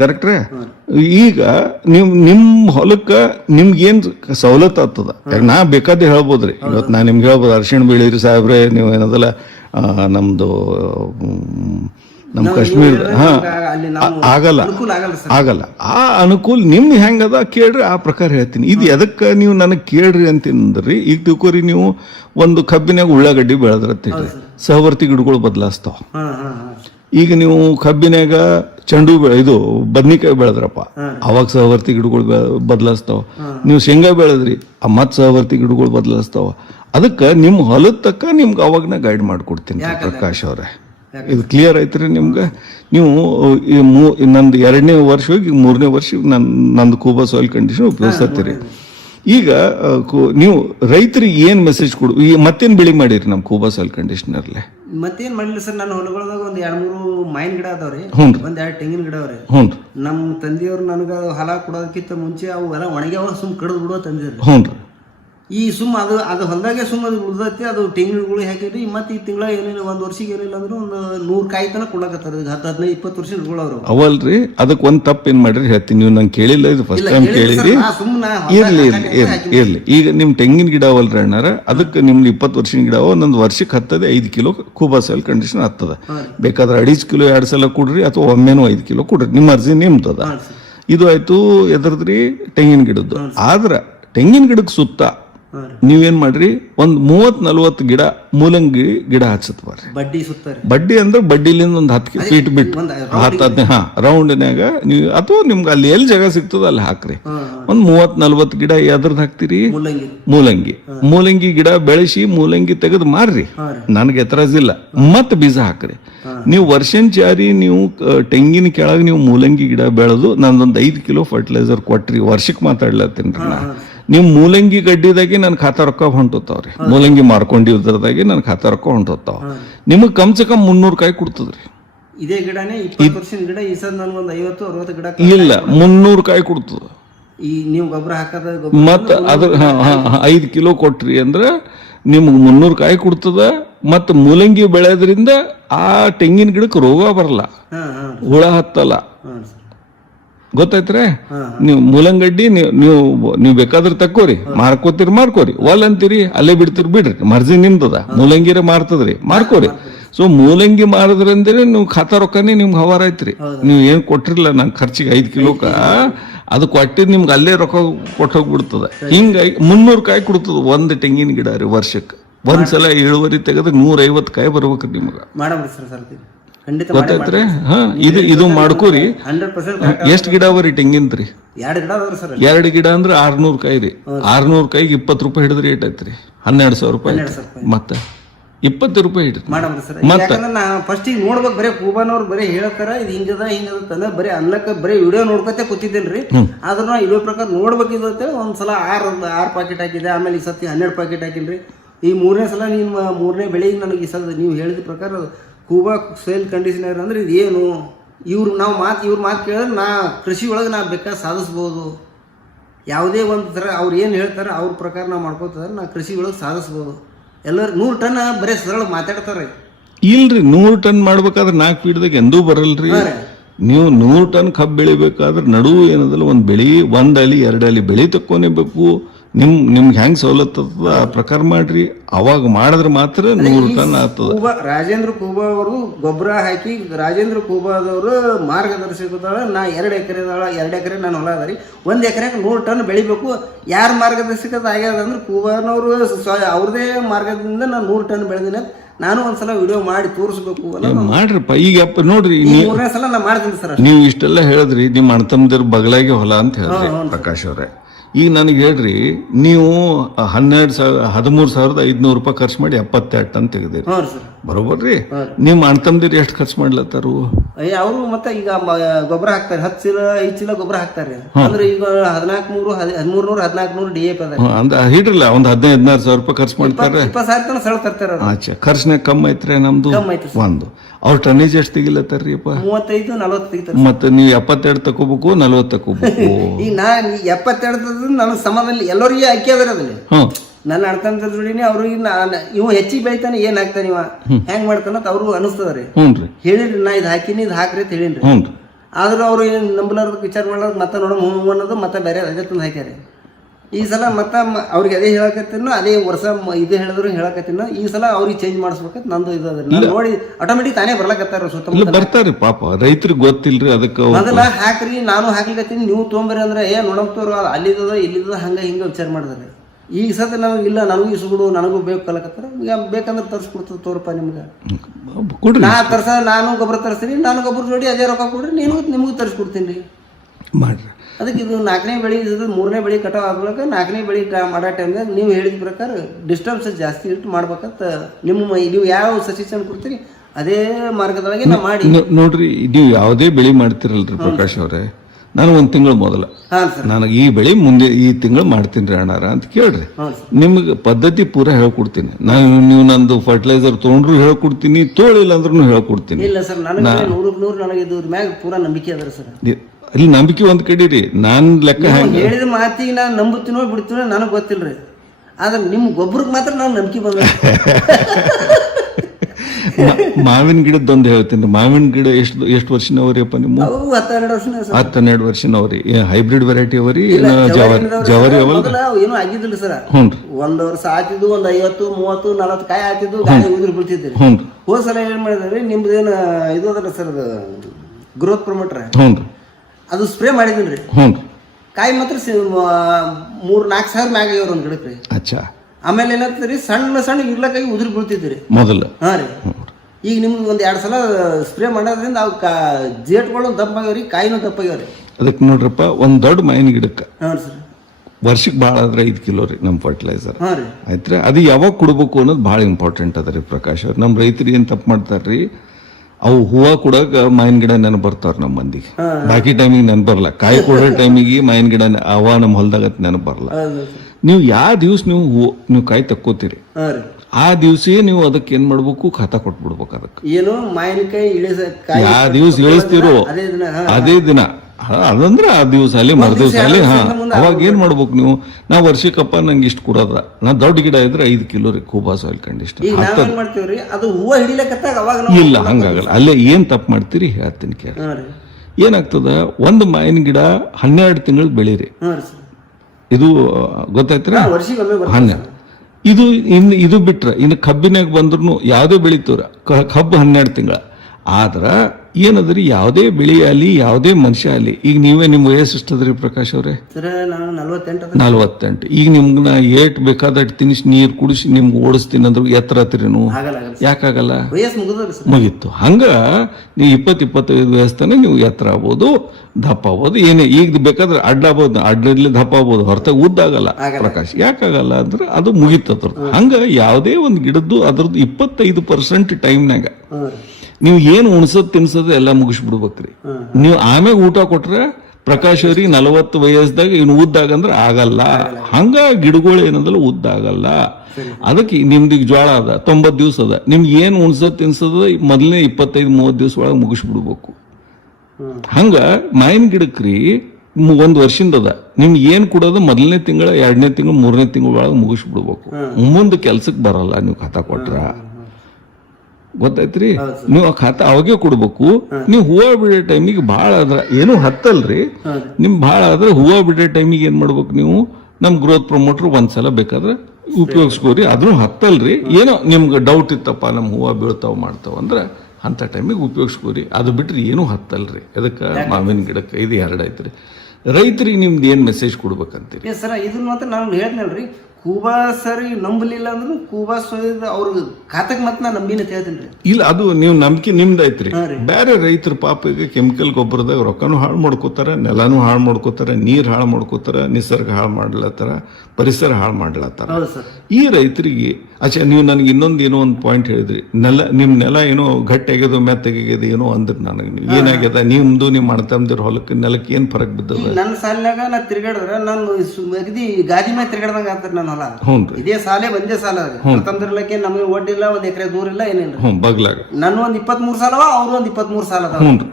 ಕರೆಕ್ಟ್ ರೀ. ಈಗ ನೀವು ನಿಮ್ ಹೊಲಕ್ಕ ನಿಮ್ಗೇನ್ ಸವಲತ್ತು ಆಗ್ತದ, ನಾ ಬೇಕಾದ್ರೆ ಹೇಳ್ಬೋದ್ರಿ. ಇವತ್ತು ನಾ ನಿಮ್ಗೆ ಹೇಳ್ಬೋದು, ಅರಿಶಿಣ ಬೆಳೀರಿ ಸಾಹೇಬ್ರೆ, ನೀವು ಏನದಲ್ಲ ನಮ್ದು ನಮ್ಮ ಕಾಶ್ಮೀರ ಆಗಲ್ಲ. ಆ ಅನುಕೂಲ ನಿಮ್ ಹೆಂಗದ ಕೇಳ್ರಿ, ಆ ಪ್ರಕಾರ ಹೇಳ್ತೀನಿ. ಇದು ಎದಕ್ಕೆ ನೀವು ನನಗೆ ಕೇಳ್ರಿ ಅಂತಂದ್ರಿ. ಈಗ ತಿಳ್ಕೊರಿ, ನೀವು ಒಂದು ಕಬ್ಬಿನಾಗ ಉಳ್ಳಾಗಡ್ಡಿ ಬೆಳೆದ್ರತ್ತೀರಿ, ಸಹವರ್ತಿ ಗಿಡಗಳು ಬದಲಾಸ್ತಾವ. ಈಗ ನೀವು ಕಬ್ಬಿನಾಗ ಚೆಂಡು ಇದು ಬದ್ನಿಕಾಯಿ ಬೆಳೆದ್ರಪ್ಪ, ಅವಾಗ ಸಹವರ್ತಿ ಗಿಡಗಳು ಬದಲಾಸ್ತಾವ. ನೀವು ಶೇಂಗಾ ಬೆಳೆದ್ರಿ, ಮತ್ ಸಹವರ್ತಿ ಗಿಡಗಳು ಬದಲಾಸ್ತಾವ. ಅದಕ್ಕೆ ನಿಮ್ಮ ಹೊಲದ ತಕ್ಕ ನಿಮ್ಗೆ ಅವಾಗನ ಗೈಡ್ ಮಾಡ್ಕೊಡ್ತೀನಿ ಪ್ರಕಾಶ್ ಅವರೇ. ಇದು ಕ್ಲಿಯರ್ ಐತ್ರಿ ನಿಮ್ಗೆ? ನೀವು ನಂದು 2ನೇ ವರ್ಷ ಹೋಗಿ 3ನೇ ವರ್ಷ ನಂದು ಕೂಬಾ ಸಾಯಿಲ್ ಕಂಡೀಷನ್ ಉಪಯೋಗಿಸ್ತೀರಿ. ಈಗ ನೀವು ರೈತರಿಗೆ ಏನ್ ಮೆಸೇಜ್ ಕೊಡು, ಈಗ ಮತ್ತೇನ್ ಬೆಳೆ ಮಾಡಿರಿ ನಮ್ಮ ಕೂಬಾ ಸಾಯಿಲ್ ಕಂಡೀಷನರ್ಲೆ? ಮತ್ತೇನ್ ಮಾಡಿಲ್ಲ ಸರ್, ನನ್ನ ಹೊಲಗಳದಾಗ ಒಂದ್ 2-3 ಮಾವಿನ ಗಿಡ ಅದಾವ್ರಿ, ಒಂದ್ 2 ತೆಂಗಿನ ಗಿಡ ಅವ್ರಿ. ನಮ್ಮ ತಂದೆಯವ್ರು ನನಗ ಹೊಲ ಕೊಡೋದಕ್ಕಿಂತ ಮುಂಚೆ ಅವು ಎಲ್ಲ ಒಣಗ್ಯಾವ, ಸುಮ್ ಕಡ್ದು ಬಿಡುವ ತಂದಿರ್ರಿ. ಈ ಸುಮ್ಮ ಅದು ಹೊಲದಾಗೆ ಸುಮ್ಮ ಅದು ಉಳ್ದೈತಿ, ಅದು ತೆಂಗಿನಗಳು ಹಾಕಿರಿ. ಮತ್ತೆ ಈ ತಿಂಗಳ ಏನಿಲ್ಲ, 1 ವರ್ಷಕ್ಕೆ ಏನಿಲ್ಲ ಅಂದ್ರೆ ಒಂದು 100 ಕಾಯಿ ತನಕ ಕೊಡಕತ್ತಾರ. 10-15-20 ವರ್ಷ ಇಟ್ಕೊಳ್ಳ ಅವ್ರು. ಅವಲ್ರಿ, ಅದಕ್ಕೆ ಒಂದ್ ತಪ್ಪ ಏನ್ ಮಾಡ್ರಿ ಹೇಳ್ತೀನಿ. ನೀವು ನಂಗೆ ಕೇಳಿಲ್ಲ, ಇದು ಫಸ್ಟ್ ಟೈಮ್ ಕೇಳಿರಿ. ಇರ್ಲಿ. ಈಗ ನಿಮ್ ತೆಂಗಿನ ಗಿಡ ಅವಲ್ರಿ ಅಣ್ಣಾರ, ಅದಕ್ಕೆ ನಿಮ್ದು 20 ವರ್ಷದ ಗಿಡ ಒಂದೊಂದು ವರ್ಷಕ್ಕೆ ಹತ್ತದೆ 5 ಕಿಲೋ ಕೂಬಾ ಸಾಯಿಲ್ ಕಂಡೀಷನ್ ಹತ್ತದ. ಬೇಕಾದ್ರೆ 2.5 ಕಿಲೋ 2 ಸಲ ಕೊಡ್ರಿ, ಅಥವಾ ಒಮ್ಮೆನೂ 5 ಕಿಲೋ ಕೊಡ್ರಿ, ನಿಮ್ಮ ಅರ್ಜಿ ನಿಮ್ದದ. ಇದು ಆಯ್ತು ಎದ್ರದ್ರಿ ತೆಂಗಿನ ಗಿಡದ್ದು. ಆದ್ರ ತೆಂಗಿನ ಗಿಡಕ್ಕೆ ಸುತ್ತ ನೀವೇನ್ ಮಾಡ್ರಿ, ಒಂದ್ 30-40 ಗಿಡ ಮೂಲಂಗಿ ಗಿಡ ಹಚ್ಚತ್ ಬರ್ರಿ. ಬಡ್ಡಿ ಅಂದ್ರೆ ಬಡ್ಡಿಲಿಂದ ಒಂದು 10 ಫೀಟ್ ಬಿಟ್ಟು 10 ರೌಂಡ್ನ್ಯಾಗ ನೀವು, ಅಥವಾ ನಿಮ್ಗೆ ಅಲ್ಲಿ ಎಲ್ಲಿ ಜಾಗ ಸಿಗ್ತದ ಅಲ್ಲಿ ಹಾಕ್ರಿ. ಒಂದ್ 30-40 ಗಿಡ ಯಾವ್ದ್ರದ್ದು ಹಾಕ್ತಿರಿ? ಮೂಲಂಗಿ ಗಿಡ ಬೆಳೆಸಿ ಮೂಲಂಗಿ ತೆಗೆದು ಮಾರ್ರಿ, ನನಗೆ ಎತ್ತರಾಜಿಲ್ಲ. ಮತ್ ಬೀಜ ಹಾಕ್ರಿ. ನೀವು ವರ್ಷಂಚಾರಿ ನೀವು ತೆಂಗಿನ ಕೆಳಗೆ ನೀವು ಮೂಲಂಗಿ ಗಿಡ ಬೆಳೆದು ನಂದೊಂದು 5 ಕಿಲೋ ಫರ್ಟಿಲೈಸರ್ ಕೊಟ್ರಿ. ವರ್ಷಕ್ಕೆ ಮಾತಾಡ್ಲತ್ತೀನಿ ನಾ. ನೀವು ಮೂಲಂಗಿ ಗಡ್ಡಿದಾಗಿ ನನ್ ಖಾತಾ ರೊಕ್ಕ ಹೊಂಟೋತಾವ್ರಿ. ಮೂಲಂಗಿ ಮಾರ್ಕೊಂಡಿದ್ರದಾಗಿ ನನ್ ಖಾತಾ ರೊಕ್ಕ ಹೊಂಟೋತಾವ. ನಿಮಗ್ ಕಮ್ ಸೆ ಕಮ್ 300 ಕಾಯಿ ಕೊಡ್ತದ್ರಿ. ಇದೇ ಗಿಡನೇ 20 ವರ್ಷದ ಗಿಡ. ಈ ಸಲ ನನ್ಗೊಂದು 50-60 ಗಿಡ ಇಲ್ಲ, 300 ಕಾಯಿ ಕೊಡ್ತದ. ಈ ನೀವು ಗೊಬ್ಬರ ಹಾಕದ ಮತ್ತ ಅದ್ರ 5 ಕಿಲೋ ಕೊಟ್ರಿ ಅಂದ್ರೆ ನಿಮ್ಗೆ 300 ಕಾಯಿ ಕೊಡ್ತದ. ಮತ್ತ ಮೂಲಂಗಿ ಬೆಳೆಯೋದ್ರಿಂದ ಆ ತೆಂಗಿನ ಗಿಡಕ್ಕೆ ರೋಗ ಬರಲ್ಲ, ಹುಳ ಹತ್ತಲ್ಲ. ಗೊತ್ತಾಯ್ತ್ರೆ? ನೀವು ಮೂಲಂಗಡ್ಡಿ ನೀವು ಬೇಕಾದ್ರೆ ತಕ್ಕೋರಿ, ಮಾರ್ಕೋರಿ, ಒಲ್ ಅಂತೀರಿ ಅಲ್ಲೇ ಬಿಡ್ರಿ, ಮರ್ಜಿ ನಿಮ್ದದ. ಮೂಲಂಗಿರ ಮಾರ್ತದ್ರಿ, ಮಾರ್ಕೋರಿ. ಸೊ ಮೂಲಂಗಿ ಮಾರದ್ರಂದ್ರೆ ನೀವು ಖಾತಾ ರೊಕ್ಕನೇ ನಿಮ್ಗೆ ಹವಾರ ಐತ್ರಿ. ನೀವು ಏನ್ ಕೊಟ್ಟಿರ್ಲಿಲ್ಲ ನಂಗೆ ಖರ್ಚಿಗೆ 5 ಕಿಲೋಕ, ಅದು ಕೊಟ್ಟಿದ್ ನಿಮ್ಗೆ ಅಲ್ಲೇ ರೊಕ್ಕ ಕೊಟ್ಟೋಗ್ಬಿಡ್ತದ. ಹಿಂಗಾಗಿ 300 ಕಾಯಿ ಕೊಡ್ತದ ಒಂದ್ ತೆಂಗಿನ ಗಿಡ ರೀ ವರ್ಷಕ್ಕೆ. ಒಂದ್ಸಲ ಇಳುವರಿ ತೆಗೆದ್ರೆ 150 ಕಾಯಿ ಬರ್ಬೇಕ್ರಿ ನಿಮ್ಗ. ಗೊತ್ತಾಯ್ತ್ರಿ? ಇದು ಮಾಡ್ಕೋರಿ. ಎಷ್ಟ್ ಗಿಡ ಅವರಿ ತೆಂಗಿನ್ರಿ? 2 ಗಿಡ ಅಂದ್ರೆ 600 ಕಾಯಿ ರೀ. 600 ಕಾಯಿಗೆ 20 ರೂಪಾಯಿ ಹಿಡಿದ್ರೆ ಏಟ್ ಐತ್ರಿ? 1200 ರೂಪಾಯಿ. ಮತ್ತೆ 20 ರೂಪಾಯಿ ಹಿಡಿದ್ರಿ. ಮತ್ತೆ ಫಸ್ಟ್ ಈಗ ನೋಡ್ಬೇಕು, ಬರೀ ಕೂಬಾನವ್ರು ಬರೀ ಹೇಳ್ತಾರ ಇದು ಹಿಂಗದ ತಂದ್ರೆ ಬರೀ ಅಲ್ಲಕ್ಕ ಬರೀ ವಿಡಿಯೋ ನೋಡ್ಕೊತ ಕೂತಿದ್ದೇನ್ರಿ. ಆದ್ರ ನಾ ಇರೋ ಪ್ರಕಾರ ನೋಡ್ಬೇಕಿದ್ದು ಅಂತೇಳಿ ಒಂದ್ಸಲ 6 ಪ್ಯಾಕೆಟ್ ಹಾಕಿದೆ. ಆಮೇಲೆ ಈ ಸತಿ 12 ಪ್ಯಾಕೆಟ್ ಹಾಕಿನ್ರಿ. ಈ 3ನೇ ಸಲ ನಿಮ್ಮ 3ನೇ ಬೆಳೆಗೆ ನನಗೆ ಈ ಸಲ ನೀವು ಹೇಳಿದ ಪ್ರಕಾರ ಕೂಬಾ ಸಾಯಿಲ್ ಕಂಡೀಷನರ್ ಅಂದ್ರೆ ಇದು ಏನು, ಇವ್ರ ಮಾತು ಕೇಳಿದ್ರೆ ನಾ ಕೃಷಿ ಒಳಗೆ ನಾ ಬೇಕಾದ್ರೆ ಸಾಧಿಸ್ಬೋದು. ಯಾವುದೇ ಒಂದು ಥರ ಅವ್ರು ಏನು ಹೇಳ್ತಾರೆ ಅವ್ರ ಪ್ರಕಾರ ನಾವು ಮಾಡ್ಕೋತಾರೆ, ನಾ ಕೃಷಿ ಒಳಗೆ ಸಾಧಿಸ್ಬೋದು. ಎಲ್ಲರೂ 100 ಟನ್ ಬರೀ ಸರಳ ಮಾತಾಡ್ತಾರೆ. ಇಲ್ರಿ, 100 ಟನ್ ಮಾಡ್ಬೇಕಾದ್ರೆ 4 ಫೀಟ್ದಾಗ ಎಂದೂ ಬರಲ್ರಿ. ನೀವು 100 ಟನ್ ಕಬ್ಬು ಬೆಳಿಬೇಕಾದ್ರೆ ನಡುವು ಏನದಲ್ಲ, ಒಂದು ಬೆಳಿ 1 ಅಲಿ 2 ಅಲಿ ಬೆಳಿ ತಕ್ಕೊನೇಬೇಕು. ನಿಮ್ಗೆ ಹೆಂಗ್ ಸವಲತ್ತು ಆ ಪ್ರಕಾರ ಮಾಡ್ರಿ. ಅವಾಗ ಮಾಡಿದ್ರೆ ಮಾತ್ರ 100 ಟನ್ ಆಗ್ತದ. ರಾಜೇಂದ್ರ ಕೂಬಾ ಅವರು ಗೊಬ್ಬರ ಹಾಕಿ, ರಾಜೇಂದ್ರ ಕೂಬಾದವರು ಮಾರ್ಗದರ್ಶಕದಾಳ. ನಾ 2 ಎಕರೆ ನಾನು ಹೊಲ ಅದ ರೀ. 1 ಎಕರೆಗೆ 100 ಟನ್ ಬೆಳಿಬೇಕು. ಯಾರು ಮಾರ್ಗದರ್ಶಕದ ಆಗ್ಯದ ಅಂದ್ರೆ ಕೂಬಾನವರು ಅವ್ರದೇ ಮಾರ್ಗದಿಂದ ನಾನು 100 ಟನ್ ಬೆಳೆದಿನ ನಾನು ಒಂದ್ಸಲ ವಿಡಿಯೋ ಮಾಡಿ ತೋರಿಸ್ಬೇಕು ಮಾಡ್ರಪ್ಪ. ಈಗ ನೋಡ್ರಿ, ಮೂರನೇ ಸಲ ನಾ ಮಾಡ್ತೀನಿ ಸರ್. ನೀವು ಇಷ್ಟೆಲ್ಲ ಹೇಳಿದ್ರಿ, ನಿಮ್ಮ ಅಣ್ಣ ತಮ್ಮದಿರ ಬಗಲಾಗಿ ಹೊಲ ಅಂತ ಹೇಳಿದ್ರಿ ಪ್ರಕಾಶ್ ಅವರೇ. ಈಗ ನನಗೆ ಹೇಳ್ರಿ, ನೀವು 13,500 ರೂಪಾಯಿ ಖರ್ಚು ಮಾಡಿ 78 ಟನ್ ತೆಗೆದಿರಿ, ಬರೋಬರ್ರಿ? ನಿಮ್ಮ ಅಣ್ಣ ತಮ್ಮದಿರು ಎಷ್ಟು ಖರ್ಚು ಮಾಡ್ಲತ್ತಾರು? ಅವರು ಮತ್ತೆ ಈಗ ಗೊಬ್ಬರ ಹಾಕ್ತಾರೆ, 10 ಚೀಲ 5 ಚೀಲ ಗೊಬ್ಬರ ಹಾಕ್ತಾರೆ. ಅಂದ್ರೆ ಈಗ 1300 DAP ಅದ ಅಂದ್ರೆ ಹಿಡ್ರಲ್ಲ, ಒಂದ್ 15,000-16,000 ರೂಪಾಯಿ ಖರ್ಚು ಮಾಡ್ತಾರೆ. 20,000 ತನಕ ಸಳ ತರ್ತಾರೆ. ಆಚೆ ಖರ್ಚನಾಗ ಕಮ್ಮಿ ಐತ್ರಿ ನಮ್ದು. ಒಂದು ಅವ್ರ ಟನ್ನೇಜ್ ಎಷ್ಟು ತೆಗಿಲತ್ತಾರ್ರಿಪ್ಪ? 35-40 ತೆಗಿತಾರೆ. ಮತ್ತೆ ನೀವು 72 ತಗೋಬೇಕು, 40 ತಗೋಬೇಕು? ಈಗ ನಾ 72 ನನ್ನ ಸಮಾನಲ್ಲಿ ಎಲ್ಲರಿಗೆ ಅಕ್ಕಿ ಅದ್ರ ಅದ್ರಲ್ಲಿ ನನ್ನ ಅಣ್ತಂದ್ರ ಜೋಡಿನಿ ಅವ್ರಿಗೆ ಇವ್ ಹೆಚ್ಚಿಗೆ ಬೆಳಿತಾನೆ ಏನ್ ಹಾಕ್ತಾನ ಇವ ಹೆಂಗ್ ಮಾಡ್ತಾನ ಅವ್ರು ಅನಿಸ್ತದ್ರಿ. ಹೇಳಿನ್ರಿ ನಾ ಇದು ಹಾಕಿನಿ ಇದು ಹಾಕ್ರಿ ಅಂತ ಹೇಳಿನ್ರಿ. ಆದ್ರೂ ಅವ್ರು ಏನ್ ನಂಬಲಾರ್ದ ವಿಚಾರ ಮಾಡೋದು ಮತ್ತೆ ನೋಡೋ ಅನ್ನೋದು ಮತ್ತೆ ಬೇರೆ ಅದೇ ತಂದು ಹಾಕ್ಯಾರ. ಈ ಸಲ ಮತ್ತೆ ಅವ್ರಿಗೆ ಅದೇ ಹೇಳಕತ್ತೀನೋ ಅದೇ ವರ್ಷ ಇದು ಹೇಳಿದ್ರು ಹೇಳಕತ್ತೀನೋ ಈ ಸಲ ಅವ್ರಿಗೆ ಚೇಂಜ್ ಮಾಡಿಸ್ಬೇಕಂತ ನಂದು ಇದು ಅದ್ರಿ. ನೋಡಿ ಆಟೋಮೆಟಿಕ್ ತಾನೇ ಬರ್ಲಾಕತ್ತಾರ ಸುತ್ತಮುತ್ತ ಬರ್ತಾರಿ. ಪಾಪ ರೈತರಿಗೆ ಗೊತ್ತಿಲ್ರಿ, ಅದಕ್ಕೆ ಮೊದಲ ಹಾಕ್ರಿ ನಾನು ಹಾಕ್ಲಿಕತ್ತೀನಿ ನೀವು ತೊಗೊಂಬರಿ ಅಂದ್ರೆ ನೋಡಮ್ತವ್ರು ಅಲ್ಲಿದ್ದದ ಇಲ್ಲಿದ್ದದ ಹಂಗ ಹಿಂಗ ವಿಚಾರ ಮಾಡಿದ್ರಿ. ಈಗ ಸತ ನನಗೆ ಇಲ್ಲ, ನನಗೂ ಇಸುಗುಡು ನನಗೂ ಬೇಕು ಕಲಕತ್ತಾರ. ಈಗ ಬೇಕಂದ್ರೆ ತರಿಸ್ಕೊಡ್ತದ ತೋರಪ್ಪ ನಿಮ್ಗೆ. ನಾ ನಾನು ಗೊಬ್ಬರ ತರಿಸ್ತೀನಿ, ನಾನು ಗೊಬ್ಬರ ಜೋಡಿ ಅದೇ ರೊಕ್ಕ ಕೊಡ್ರಿ, ನಿಮಗೂ ತರಿಸ್ಕೊಡ್ತೀನಿ ರೀ ಮಾಡ್ರಿ. ಅದಕ್ಕೆ ಇದು 4ನೇ ಬೆಳೆ ಇದು 3ನೇ ಬೆಳೆ ಕಟಾವ್ ಆಗ್ಬೇಕು. 4ನೇ ಬೆಳೆ ಮಾಡೋ ಟೈಮ್ದಾಗ ನೀವು ಹೇಳಿದ ಪ್ರಕಾರ ಡಿಸ್ಟರ್ಬೆನ್ಸ್ ಜಾಸ್ತಿ ಇಟ್ಟು ಮಾಡ್ಬೇಕಂತ ನೀವು ಯಾವ ಸಜೆಷನ್ ಕೊಡ್ತೀರಿ ಅದೇ ಮಾರ್ಗದೊಳಗೆ ನಾವು ಮಾಡಿ. ನೋಡ್ರಿ, ನೀವು ಯಾವುದೇ ಬೆಳೆ ಮಾಡ್ತಿರಲ್ರಿ ಪ್ರಕಾಶ್ ಅವರೇ, ನಾನು 1 ತಿಂಗಳು ಮೊದಲ ನನಗೆ ಈ ಬೆಳೆ ಮುಂದೆ ಈ ತಿಂಗಳು ಮಾಡ್ತೀನಿ ರೀ ಅಣ್ಣಾರ ಅಂತ ಕೇಳ್ರಿ. ನಿಮ್ಗೆ ಪದ್ಧತಿ ಪೂರ ಹೇಳ್ಕೊಡ್ತೀನಿ. ನೀವು ನಂದು ಫರ್ಟಿಲೈಸರ್ ತೊಗೊಂಡ್ರು ಹೇಳ್ಕೊಡ್ತೀನಿ, ತೋಳಿಲ್ಲ ಅಂದ್ರೂ ಹೇಳ್ಕೊಡ್ತೀನಿ. ಇಲ್ಲ ಸರ್, ನನಗೆ 100% ನನಗೆ ಇದ್ರ ಮ್ಯಾಗ ಪೂರಾ ನಂಬಿಕೆ ಅದ ಸರ್. ಅಲ್ಲಿ ನಂಬಿಕೆ ಒಂದ್ ಕಡೆ ರೀ, ನಾನ್ ಲೆಕ್ಕ ಹೇಳಿದ ಮಾತಿಗೆ ನಾನು ನಂಬುತ್ತೀನೋ ಬಿಡ್ತೀನೋ ನನಗೆ ಗೊತ್ತಿಲ್ರಿ. ಆದ್ರೆ ನಿಮ್ ಗೊಬ್ಬರಕ್ಕೆ ಮಾತ್ರ ನಾನು ನಂಬಿಕೆ ಬಂದ. ಮಾವಿನ ಗಿಡದೊಂದು ಹೇಳ್ತೀನಿ. ಮಾವಿನ ಗಿಡ ಎಷ್ಟು ವರ್ಷನವ್ರಿಯಪ್ಪ ನಿಮ್ಮ? 10-12 ವರ್ಷನವ್ರಿ. ಹೈಬ್ರಿಡ್ ವೆರೈಟಿ ಅವರಿ, ಜವಾರಿ ಏನು ಆಗಿದ್ದಿಲ್ಲ ಸರ್. ಒಂದ್ ವರ್ಷ ಆತಿದ್ದು, ಒಂದ್ 50, 30, 40 ಕಾಯಿ ಆತಿದ್ದು, ಗಾಳಿ ಉದುರಿ ಬೀಳ್ತಿದ್ರಿ. ಹೋದ್ ಸಲ ಏನ್ ಮಾಡಿದ್ರಿ, ನಿಮ್ದೇನು ಇದು ಅದಲ್ಲ ಸರ್, ಅದು ಗ್ರೋತ್ ಪ್ರಮೋಟರ್, ಅದು ಸ್ಪ್ರೇ ಮಾಡಿದಿನ್ರಿ. ಕಾಯಿ ಮಾತ್ರ 3-4 ಸಾವಿರ ಮ್ಯಾಗ ಆಗ್ಯಾವ್ರಿ ಒಂದ್ ಗಿಡಕ್ರಿ. ಆಮೇಲೆ ಏನಾಗ್ತದ್ರಿ, ಸಣ್ಣ ಇರ್ಲಕ್ಕಾಗಿ ಉದುರಿ ಬೀಳ್ತಿದ್ರಿ ಮೊದಲು. ಹಾ ರೀ, ಈಗ ನಿಮ್ಗೆ ಒಂದ್ 2 ಸಲ ಸ್ಪ್ರೇ ಮಾಡೋದ್ರಿಂದ ಅವ್ ಜೇಟ್ಗಳು ದಪ್ಪ ಆಗ್ಯಾವ್ರಿ, ಕಾಯಿನೂ ದಪ್ಪ ಆಗ್ಯಾವ್ರಿ. ಅದಕ್ಕೆ ನೋಡ್ರಪ್ಪ, ಒಂದ್ ದೊಡ್ಡ ಮಾವಿನ ಗಿಡಕ್ಕೆ ವರ್ಷಕ್ಕೆ ಭಾಳ ಆದ್ರೆ 5 ಕಿಲೋ ರೀ ನಮ್ಮ ಫರ್ಟಿಲೈಸರ್ ಆಯ್ತ್ರಿ. ಅದು ಯಾವಾಗ ಕೊಡ್ಬೇಕು ಅನ್ನೋದು ಭಾಳ ಇಂಪಾರ್ಟೆಂಟ್ ಅದ ರೀ ಪ್ರಕಾಶ್ ಅವ್ರು. ನಮ್ಮ ರೈತರು ಏನ್ ತಪ್ಪು ಮಾಡ್ತಾರ್ರಿ, ಅವು ಹೂವು ಕೊಡಾಕ ಮಾವಿನ ಗಿಡ ನೆನಪು ಬರ್ತಾರ ನಮ್ಮ ಮಂದಿಗೆ. ಬಾಕಿ ಟೈಮಿಗೆ ನೆನಪು ಬರಲ್ಲ. ಕಾಯಿ ಕೊಡೋ ಟೈಮಿಗೆ ಮಾವಿನ ಗಿಡ ನಮ್ಮ ಹೊಲದಾಗ ನೆನಪು ಬರಲ್ಲ. ನೀವು ಯಾವ ದಿವ್ಸ ನೀವು ಕಾಯಿ ತಕ್ಕೋತೀರಿ ಆ ದಿವ್ಸ ನೀವು ಅದಕ್ಕೆ ಏನ್ ಮಾಡ್ಬೇಕು, ಖಾತಾ ಕೊಟ್ಬಿಡ್ಬೇಕು. ಅದಕ್ಕೆ ಏನು ಮಾವಿನಕಾಯಿ ಯಾವ ದಿವ್ಸ ಇಳಿಸ್ತಿರೋ ಅದೇ ದಿನ, ಅದಂದ್ರೆ ಆ ದಿವಸ ಅಲ್ಲಿ ಮರುದಿವ್ಸ ಅಲ್ಲಿ. ಅವಾಗ ಏನ್ ಮಾಡ್ಬೇಕು ನೀವು, ನಾ ವರ್ಷಕ್ಕಪ್ಪ ನಂಗೆ ಇಷ್ಟು ಕೊಡೋದ, ನಾ ದೊಡ್ಡ ಗಿಡ ಇದ್ರೆ 5 ಕಿಲೋ ರೀ ಕೂಬಾ ಸಾಯಿಲ್ ಕಂಡೀಷನರ್. ಇಲ್ಲ, ಹಂಗಾಗಲ್ಲ. ಅಲ್ಲೇ ಏನ್ ತಪ್ಪು ಮಾಡ್ತೀರಿ ಹೇಳ್ತೀನಿ ಕೇಳಿ. ಏನಾಗ್ತದ, ಒಂದು ಮಾವಿನ ಗಿಡ 12 ತಿಂಗಳು ಬೆಳೀರಿ. ಇದು ಗೊತ್ತಾಯ್ತರ? 12. ಇದು ಬಿಟ್ರೆ ಇನ್ನು ಕಬ್ಬಿನಾಗ ಬಂದ್ರು ಯಾವ್ದೇ ಬೆಳಿತವ್ರ ಕಬ್ಬು 12 ತಿಂಗಳ. ಆದ್ರ ಏನದ್ರಿ, ಯಾವುದೇ ಬೆಳೆ ಆಗಲಿ ಯಾವುದೇ ಮನುಷ್ಯ ಆಗಲಿ, ಈಗ ನೀವೇ ನಿಮ್ಮ ವಯಸ್ಸು ಎಷ್ಟದ್ರಿ ಪ್ರಕಾಶ್ ಅವ್ರೆ? 48. ಈಗ ನಿಮ್ಗೆ ಏಟ್ ಬೇಕಾದಷ್ಟು ತಿನ್ನಿಸಿ ನೀರು ಕುಡಿಸಿ ನಿಮ್ಗೆ ಓಡಿಸ್ತೀನಿ ಅಂದ್ರು ಎತ್ತರ ಹತ್ತಿರನು ಯಾಕಾಗಲ್ಲ? ಮುಗೀತು. ಹಂಗ ನೀವು 20-25 ವಯಸ್ಸು ನೀವು ಎತ್ತರ ಆಗ್ಬೋದು, ದಪ್ಪ ಆಗ್ಬೋದು, ಏನೇ ಈಗ ಬೇಕಾದ್ರೆ ಅಡ್ಡ ಆಗ್ಬೋದು, ಅಡ್ಡಲ್ಲಿ ದಪ್ಪ ಆಗ್ಬೋದು, ಹೊರತಾಗ ಉದ್ದಾಗಲ್ಲ ಪ್ರಕಾಶ್. ಯಾಕಾಗಲ್ಲ ಅಂದ್ರೆ ಅದು ಮುಗಿತದ್ರದ್ದು. ಹಂಗ ಯಾವುದೇ ಒಂದು ಗಿಡದ್ದು ಅದ್ರದ್ದು 25% ಟೈಮ್ನಾಗ ನೀವು ಏನು ಉಣ್ಸೋದ್ ತಿನ್ಸೋದು ಎಲ್ಲ ಮುಗಿಸ್ಬಿಡ್ಬೇಕ್ರಿ. ನೀವು ಆಮ್ಯಾಗ ಊಟ ಕೊಟ್ರೆ ಪ್ರಕಾಶ್ ಅವ್ರಿಗೆ 40 ವಯಸ್ಸದಾಗ ಇನ್ನು ಉದ್ದಾಗಂದ್ರೆ ಆಗಲ್ಲ. ಹಂಗ ಗಿಡಗಳು ಏನಂದ್ರೆ ಉದ್ದಾಗಲ್ಲ. ಅದಕ್ಕೆ ನಿಮ್ದು ಜೋಳ ಅದ 90 ದಿವಸ ಅದ, ನಿಮ್ಗೆ ಏನು ಉಣ್ಸೋದ್ ತಿನ್ಸೋದು ಮೊದಲನೇ 25-30 ದಿವಸ ಒಳಗೆ ಮುಗಿಸ್ಬಿಡ್ಬೇಕು. ಹಂಗ ಮಾವಿನ ಗಿಡಕ್ರಿ 1 ವರ್ಷದಿಂದ ಅದ, ನಿಮ್ಗೆ ಏನ್ ಕೊಡೋದು ಮೊದಲನೇ ತಿಂಗಳ, 2ನೇ ತಿಂಗಳು, 3ನೇ ತಿಂಗಳ ಒಳಗೆ ಮುಗಿಸ್ಬಿಡ್ಬೇಕು. ಮುಂದೆ ಕೆಲ್ಸಕ್ಕೆ ಬರಲ್ಲ ನೀವು ಖಾತಾ ಕೊಟ್ರ. ಗೊತ್ತಾಯ್ತ್ರಿ? ನೀವು ಆ ಖಾತಾ ಅವಾಗೆ ಕೊಡ್ಬೇಕು. ನೀವು ಹೂವು ಬಿಡೋ ಟೈಮಿಗೆ ಭಾಳ ಆದ್ರ ಏನು ಹತ್ತಲ್ರಿ, ನಿಮ್ ಭಾಳ ಆದ್ರೆ ಹೂವು ಬಿಡೋ ಟೈಮಿಗೆ ಏನ್ ಮಾಡ್ಬೇಕು ನೀವು, ನಮ್ ಗ್ರೋತ್ ಪ್ರಮೋಟರ್ ಒಂದ್ಸಲ ಬೇಕಾದ್ರೆ ಉಪಯೋಗಿಸ್ಕೋರಿ. ಅದ್ರೂ ಹತ್ತಲ್ರಿ, ಏನೋ ನಿಮ್ಗೆ ಡೌಟ್ ಇತ್ತಪ್ಪ ನಮ್ ಹೂವು ಬೀಳ್ತಾವ ಮಾಡ್ತಾವ ಅಂದ್ರೆ ಅಂತ ಟೈಮಿಗೆ ಉಪಯೋಗಿಸ್ಕೋರಿ. ಅದು ಬಿಟ್ರೆ ಏನು ಹತ್ತಲ್ರಿ. ಅದಕ್ಕೆ ಮಾವಿನ ಗಿಡಕ್ಕೆ ಇದು 2 ಐತ್ರಿ. ರೈತರಿಗೆ ನಿಮ್ದು ಏನ್ ಮೆಸೇಜ್ ಕೊಡ್ಬೇಕಂತೀರಿ? ಸರ್ ಇದನ್ನ ಮಾತ್ರ ನಾನು ಹೇಳ್ತೀನಲ್ರಿ, ಕೂಬಾ ಸರ್ ಈಗ ನಂಬಲಿಲ್ಲ ಅಂದ್ರೂ ಕೂಬಾ ಸೊಯ್ದ ಅವ್ರಿಗೆ ಖಾತೆಗೆ ಮತ್ತೆ ನಾ ನಂಬಿನ ಅಂತ ಹೇಳ್ತೀನಿ ರೀ. ಇಲ್ಲ ಅದು ನೀವು ನಂಬಿಕೆ ನಿಮ್ದು ಐತ್ರಿ. ಹಾ ರೀ. ಬೇರೆ ರೈತರ ಪಾಪ ಈಗ ಕೆಮಿಕಲ್ ಗೊಬ್ಬರದಾಗ ರೊಕ್ಕನೂ ಹಾಳು ಮಾಡ್ಕೋತಾರ, ನೆಲನೂ ಹಾಳು ಮಾಡ್ಕೋತಾರ, ನೀರ್ ಹಾಳು ಮಾಡ್ಕೋತಾರ, ನಿಸರ್ಗ ಹಾಳು ಮಾಡ್ಲತ್ತಾರ, ಪರಿಸರ ಹಾಳು ಮಾಡ್ಲತ್ತಾರ. ಹೌದು ಸರ್. ಈ ರೈತರಿಗೆ ಅಚ್ಚಾ ನೀವು ನನಗೆ ಇನ್ನೊಂದು ಏನೋ ಒಂದು ಪಾಯಿಂಟ್ ಹೇಳಿದ್ರಿ, ನಿಮ್ ನೆಲ ಏನೋ ಗಟ್ಟಿ ಆಗ್ಯದ ಮೆತ್ತಗಾಗ್ಯದ ಏನೋ ಅಂದ್ರಿ ನನಗೆ. ನೀವು ಏನಾಗ್ಯದ ನಿಮ್ದು ನೀವು ಮಾಡ್ತಂದಿರ ಹೊಲಕ್ಕೆ ನೆಲಕ್ಕೆ ಏನ್ ಫರಕ್ ಬಿದ್ದದ? ಈಗ ನನ್ನ ಸಾಲಿನಾಗ ನಾ ತಿರ್ಗಾಡಿದ್ರೆ ನಾನು ಅಗದಿ ಗಾದಿ ಮೇಲೆ ತಿರ್ಗಾಡ್ದಂಗ ಆಗ್ತದೆ ನನ್ನ ಹೊಲ. ಹ್ಞೂ ರೀ. ಇದೇ ಸಾಲೇ ಒಂದೇ ಸಾಲ ತಂದಿರ್ಲಕ್ಕೆ ನಮಗೆ ಒಡ್ಡಿಲ್ಲ, ಒಂದ್ ಎಕರೆ ದೂರ ಇಲ್ಲ, ಏನಿಲ್ಲ. ಹ್ಞೂ ಬಗ್ಲಾಗ ನನ್ನ ಒಂದ್ 23 ಸಾಲ ಅವ, ಅವ್ರು ಒಂದ್ 23 ಸಾಲ ಅದಾವ. ಹ್ಞೂ ರೀ.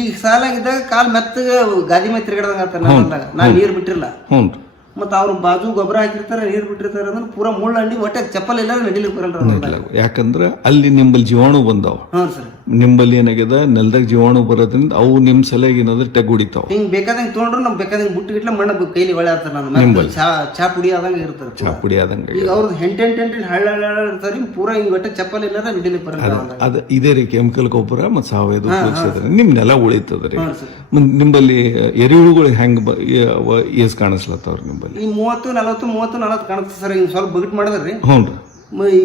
ಈಗ ಸಾಲ ಇದ್ದಾಗ ಕಾಲ್ ಮೆತ್ತಗ ಗಾದಿ ಮೇಲೆ ತಿರ್ಗಾಡ್ದಂಗ ಆಗ್ತಾರೆ ನನ್ನ ಹೊಲದಾಗ. ನಾ ನೀರ್ ಬಿಟ್ಟಿಲ್ಲ. ಹ್ಞೂ ರೀ. ಮತ್ತೆ ಅವ್ರು ಬಾಜು ಗೊಬ್ಬರ ಹಾಕಿರ್ತಾರೆ, ನೀರ್ ಬಿಟ್ಟಿರ್ತಾರೆ ಅಂದ್ರೆ ಪೂರಾ ಮುಳ್ಳು ಅಂಡಿ ಹೊಟ್ಟೆ ಚಪ್ಪಲ್ ಎಲ್ಲ ನಡಿಲಿಕ್ಕೆ ಬರಲ್ಲ. ಯಾಕಂದ್ರ ಅಲ್ಲಿ ನಿಂಬಲ್ಲಿ ಜೀವಾಣು ಬಂದಾವ. ಹ್ಞೂ ಸರ್. ನಿಂಬಲ್ಲಿ ಏನಾಗ್ಯದ ನೆಲದಾಗ ಜೀವಾಣು ಬರೋದ್ರಿಂದ ಅವು ನಿಮ್ ಸಲಹೆ ಏನಾದ್ರೆ ತೆಗುಡಿತಾವ. ಹಿಂಗ್ ಬೇಕಾದಂಗೆ ತೊಗೊಂಡ್ರು ನಮ್ ಬೇಕಾದಂಗೆ ಬುಟ್ಟು ಗಿಟ್ಲ ಮಣ್ಣ ಕೈಲಿ ಒಳ್ಳೆ ಆಗ್ತಾರೆ. ನಾನು ಚಾ ಪುಡಿ ಆದಂಗೆ ಇರ್ತಾರೆ. ಚಾ ಪುಡಿ ಆದಂಗೆ ಈಗ ಅವ್ರದ್ದು ಹೆಂಟೆಂಟೆಂಟ್ ಹಳ್ಳ ಇರ್ತಾರೆ, ಪೂರಾ ಹಿಂಗ್ ಹೊಟ್ಟೆ ಚಪ್ಪಲ್ ಇಲ್ಲಾರ ನಡಿಲಿಕ್ಕೆ ಬರಲ್ಲ. ಅದ ಇದೇ ರೀ ಕೆಮಿಕಲ್ ಗೊಬ್ಬರ ಮತ್ತು ಸಾವಯವ ಉಪಯೋಗಿಸಿದ್ರೆ ನಿಮ್ ನೆಲ ಉಳಿತದ್ರಿ. ಹ್ಞೂ ಸರ್. ನಿಂಬಲ್ಲಿ ಎರೆಹುಳುಗಳು ಹೆಂಗ್ ಏಸ್ ಕಾಣಿಸ್ಲತ್ತವ್ರಿ ನಿಂಬಲ್ಲಿ? ಈ 30-40 ಕಾಣುತ್ತೆ ಸರ್. ಹಿಂಗ್ ಸ್ವಲ್ಪ ಬಗಿಟ್ ಮಾಡಿದ್ರಿ. ಹ್ಞೂ ರೀ. ಈ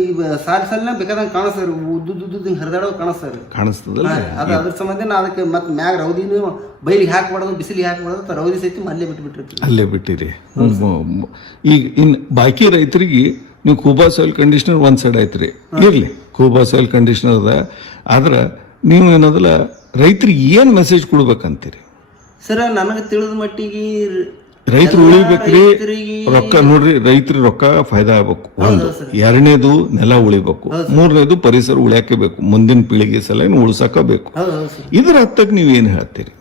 ಸಾಲಿನ ಬೇಕಾದಂಗೆ ಕಾಣಿಸ್ತಾರೆ, ಉದ್ದು ಹರಿದಾಡೋ ಕಾಣಿಸ್ತಾರೆ. ಕಾಣಿಸ್ತದಲ್ಲ. ಅದು ಅದ್ರ ಸಂಬಂಧ ನಾ ಅದಕ್ಕೆ ಮತ್ತೆ ಮ್ಯಾಗ ರೌದಿನ ಬೈಲಿಗೆ ಹಾಕ್ಬಾರ್ದು, ಬಿಸಿಲಿಗೆ ಹಾಕ್ಬಾರ್ದು, ರೌದಿ ಸಹಿತ ಅಲ್ಲೇ ಬಿಟ್ಬಿಟ್ಟಿರ್ತೀವಿ. ಅಲ್ಲೇ ಬಿಟ್ಟಿರಿ. ಈಗ ಇನ್ ಬಾಕಿ ರೈತರಿಗೆ ನೀವು ಕೂಬಾ ಸಾಯಿಲ್ ಕಂಡೀಷನರ್ ಒಂದ್ ಸೈಡ್ ಐತ್ರಿ, ಇರ್ಲಿ ಕೂಬಾ ಸಾಯಿಲ್ ಕಂಡೀಷನರ್ ಅದ. ಆದ್ರ ನೀವು ಏನದಲ್ಲ ರೈತರಿಗೆ ಏನ್ ಮೆಸೇಜ್ ಕೊಡ್ಬೇಕಂತೀರಿ? ಸರ್ ನನಗೆ ತಿಳಿದ ಮಟ್ಟಿಗೆ ರೈತರು ಉಳಿಬೇಕ್ರಿ. ರೊಕ್ಕ ನೋಡ್ರಿ, ರೈತರಿಗೆ ರೊಕ್ಕ ಫಾಯ್ದಾ ಆಗ್ಬೇಕು ಒಂದು. ಎರಡನೇದು ನೆಲ ಉಳಿಬೇಕು. ಮೂರನೇದು ಪರಿಸರ ಉಳಿಯಾಕೆ ಬೇಕು, ಮುಂದಿನ ಪೀಳಿಗೆ ಸಲ ಉಳ್ಸಕಬೇಕು. ಇದ್ರ ಹತ್ತಕ್ಕೆ ನೀವು ಏನ್ ಹೇಳ್ತೀರಿ?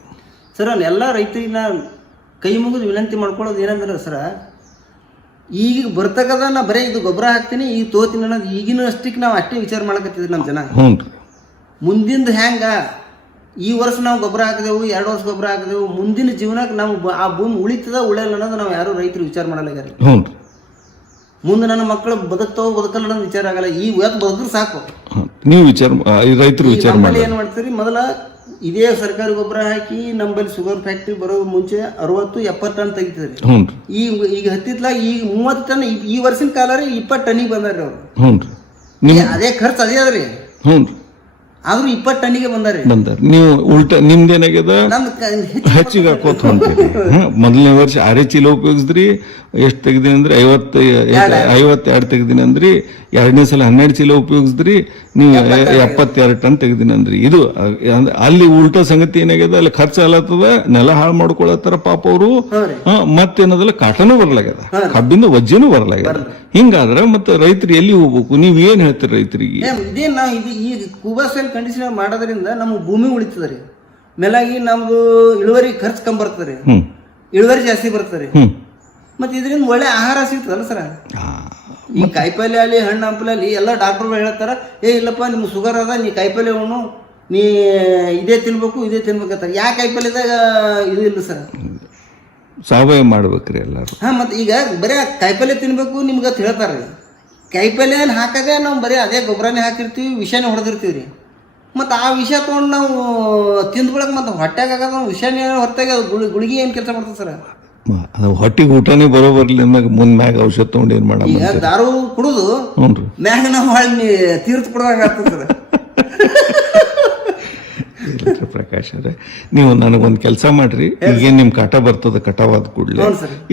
ಸರ್ ಎಲ್ಲ ರೈತರಿಗೆ ಕೈ ಮುಗಿದು ವಿನಂತಿ ಮಾಡ್ಕೊಳ್ಳೋದು ಏನಂದ್ರೆ ಸರ, ಈಗ ಬರ್ತಕ್ಕದ ನಾ ಬರೀ ಇದು ಗೊಬ್ಬರ ಹಾಕ್ತೀನಿ, ಈಗ ತೋತೀನಿ ಅನ್ನೋದು ಈಗಿನ ಅಷ್ಟಕ್ಕೆ ನಾವು ಅಷ್ಟೇ ವಿಚಾರ ಮಾಡಕತ್ತಿದ್ವಿ ನಮ್ಮ ಜನ. ಹ್ಞೂ. ಮುಂದಿಂದ ಹೆಂಗ ಈ ವರ್ಷ ನಾವು ಗೊಬ್ಬರ ಹಾಕಿದೆವು, 2 ವರ್ಷ ಗೊಬ್ಬರ ಹಾಕಿದೆವು, ಮುಂದಿನ ಜೀವನಕ್ಕೆ ನಾವು ಆ ಭೂಮಿ ಉಳಿತದ ಉಳಿಯಲ್ಲ ಅನ್ನೋದು ನಾವು ಯಾರು ರೈತರು ವಿಚಾರ ಮಾಡಲ್ಲ. ಹ್ಞೂ. ಮುಂದೆ ನನ್ನ ಮಕ್ಕಳು ಬದುಕ್ತಾವ ಬದುಕಲ್ಲ ಅನ್ನೋದು ವಿಚಾರ ಆಗಲ್ಲ. ಈ ಇವತ್ತು ಬದುಕಿದ್ರೆ ಸಾಕು. ನೀವು ವಿಚಾರ ರೈತರು ವಿಚಾರ ಮಾಡಿ ಏನ್ ಮಾಡ್ತೀರಿ, ಮೊದಲ ಇದೇ ಸರ್ಕಾರಿ ಗೊಬ್ಬರ ಹಾಕಿ ನಮ್ಮಲ್ಲಿ ಶುಗರ್ ಫ್ಯಾಕ್ಟ್ರಿ ಬರೋ ಮುಂಚೆ 60-70 ಟನ್ ತೆಗಿತಿದ್ರಿ. ಈಗ ಹತ್ತಿತ್ಲಾಗ ಈಗ 30 ಟನ್, ಈ ವರ್ಷದ ಕಾಲ 20 ಟನ್ನಿಗೆ ಬಂದಾರ್ರಿ ಅವ್ರು. ಅದೇ ಖರ್ಚು ಅದೇ ಅದ್ರಿ. ಆದ್ರೂ 20 ಟನ್ನಿಗೆ ಬಂದಾರ. ನೀವು ಉಲ್ಟಾ ನಿಮ್ದೇನಾಗ್ಯದ ಹೆಚ್ಚಿಗೆ ಹಾಕೋತ ಹೊಂತೀರಿ. ಮೊದಲನೇ ವರ್ಷ 6 ಚೀಲ ಉಪಯೋಗಿಸಿದ್ರಿ, ಎಷ್ಟು ತೆಗ್ದಿನಿ ಅಂದ್ರೆ 52 ತೆಗ್ದಿನಿ ಅಂದ್ರಿ. ಎರಡನೇ ಸಲ 12 ಚೀಲ ಉಪಯೋಗಿಸಿದ್ರಿ, ನೀವು 72 ಟನ್ ತೆಗ್ದಿನಿ ಅಂದ್ರಿ. ಇದು ಅಲ್ಲಿ ಉಲ್ಟಾ ಸಂಗತಿ ಏನಾಗ್ಯದ, ಅಲ್ಲಿ ಖರ್ಚು ಅಲ್ಲತ್ತದ, ನೆಲ ಹಾಳು ಮಾಡ್ಕೊಳತ್ತಾರ ಪಾಪ ಅವರು. ಮತ್ತೇನದಲ್ಲ ಕಾಟನೂ ಬರ್ಲಾಗ್ಯದ, ಕಬ್ಬಿಂದ ವಜ್ಜೆನೂ ಬರ್ಲಾಗ್ಯದ. ಹಿಂಗಾದ್ರೆ ಮತ್ತೆ ರೈತರು ಎಲ್ಲಿ ಹೋಗ್ಬೇಕು? ನೀವ್ ಏನ್ ಹೇಳ್ತೀರಿ ರೈತರಿಗೆ? ಇದೇ ನಾವು ಈ ಕೂಬಾ ಸಾಯಿಲ್ ಕಂಡೀಷನರ್ ಮಾಡೋದ್ರಿಂದ ನಮ್ಮ ಭೂಮಿ ಉಳಿತದ ರೀ. ಮೇಲಾಗಿ ನಮ್ದು ಇಳುವರಿ ಖರ್ಚು ಕಮ್ಮಿ ಬರ್ತದೆ, ಇಳುವರಿ ಜಾಸ್ತಿ ಬರ್ತದೆ. ಮತ್ತೆ ಇದರಿಂದ ಒಳ್ಳೆ ಆಹಾರ ಸಿಗ್ತದಲ್ಲ ಸರ. ಈ ಕಾಯಿಪಲ್ಯ ಅಲ್ಲಿ ಹಣ್ಣು ಹಂಪಲೆ ಅಲ್ಲಿ ಎಲ್ಲ ಡಾಕ್ಟರ್ಗಳು ಹೇಳ್ತಾರ, ಇಲ್ಲಪ್ಪ ನಿಮ್ಗೆ ಶುಗರ್ ಅದ, ನೀ ಕಾಯಿಪಲ್ಯ ಉಣ್ಣು, ನೀ ಇದೇ ತಿನ್ಬೇಕು ಇದೇ ತಿನ್ಬೇಕಂತಾರೆ. ಯಾ ಕಾಯಿಪಲ್ಯದಾಗ ಇದು ಇಲ್ಲ ಸರ್. ಸಾವಯವ ಮಾಡ್ಬೇಕ್ರಿ ಎಲ್ಲಾರು. ಮತ್ತೆ ಈಗ ಬರೀ ಕಾಯಿಪಲ್ಯ ತಿನ್ಬೇಕು ನಿಮ್ಗೆ ಅಂತ ಹೇಳ್ತಾರ್ರಿ. ಕಾಯಿಪಲ್ಯ ಹಾಕಾಗ ನಾವು ಬರೀ ಅದೇ ಗೊಬ್ಬರನೇ ಹಾಕಿರ್ತೀವಿ, ವಿಷನೇ ಹೊಡೆದಿರ್ತೀವಿ ರೀ. ಮತ್ತು ಆ ವಿಷ ತೊಗೊಂಡು ನಾವು ತಿಂದ್ಕೊಳಕ್ ಮತ್ತೆ ಹೊಟ್ಟೆಗೆ ಆಗೋದು ನಾವು ವಿಷನೇ ಹೊರತಾಗಿ ಅದು ಗುಳಿಗೆ ಏನು ಕೆಲಸ ಮಾಡ್ತದೆ ಸರ್. ಹೊಟ್ಟಿಗೆ ಊಟನೇ ಬರೋಬರ್ಲಿ ಮ್ಯಾಗ ಔಷಧ ತಗೊಂಡು ಏನ್ ಮಾಡ, ಈಗ ದಾರು ಕುಡುದು ಮ್ಯಾಗ ನಾವು ಹೊಳ್ಳಿ ತೀರ್ಥ ಕೊಡೋದಾಗ ಆಗ್ತದೆ ಸರ್. ಪ್ರಕಾಶ್ ಅವ್ರೆ, ನೀವು ನನಗೊಂದು ಕೆಲಸ ಮಾಡ್ರಿ. ಈಗೇನ್ ನಿಮ್ ಕಾಟ ಬರ್ತದ, ಕಟಾವಾದ ಕೂಡಲೇ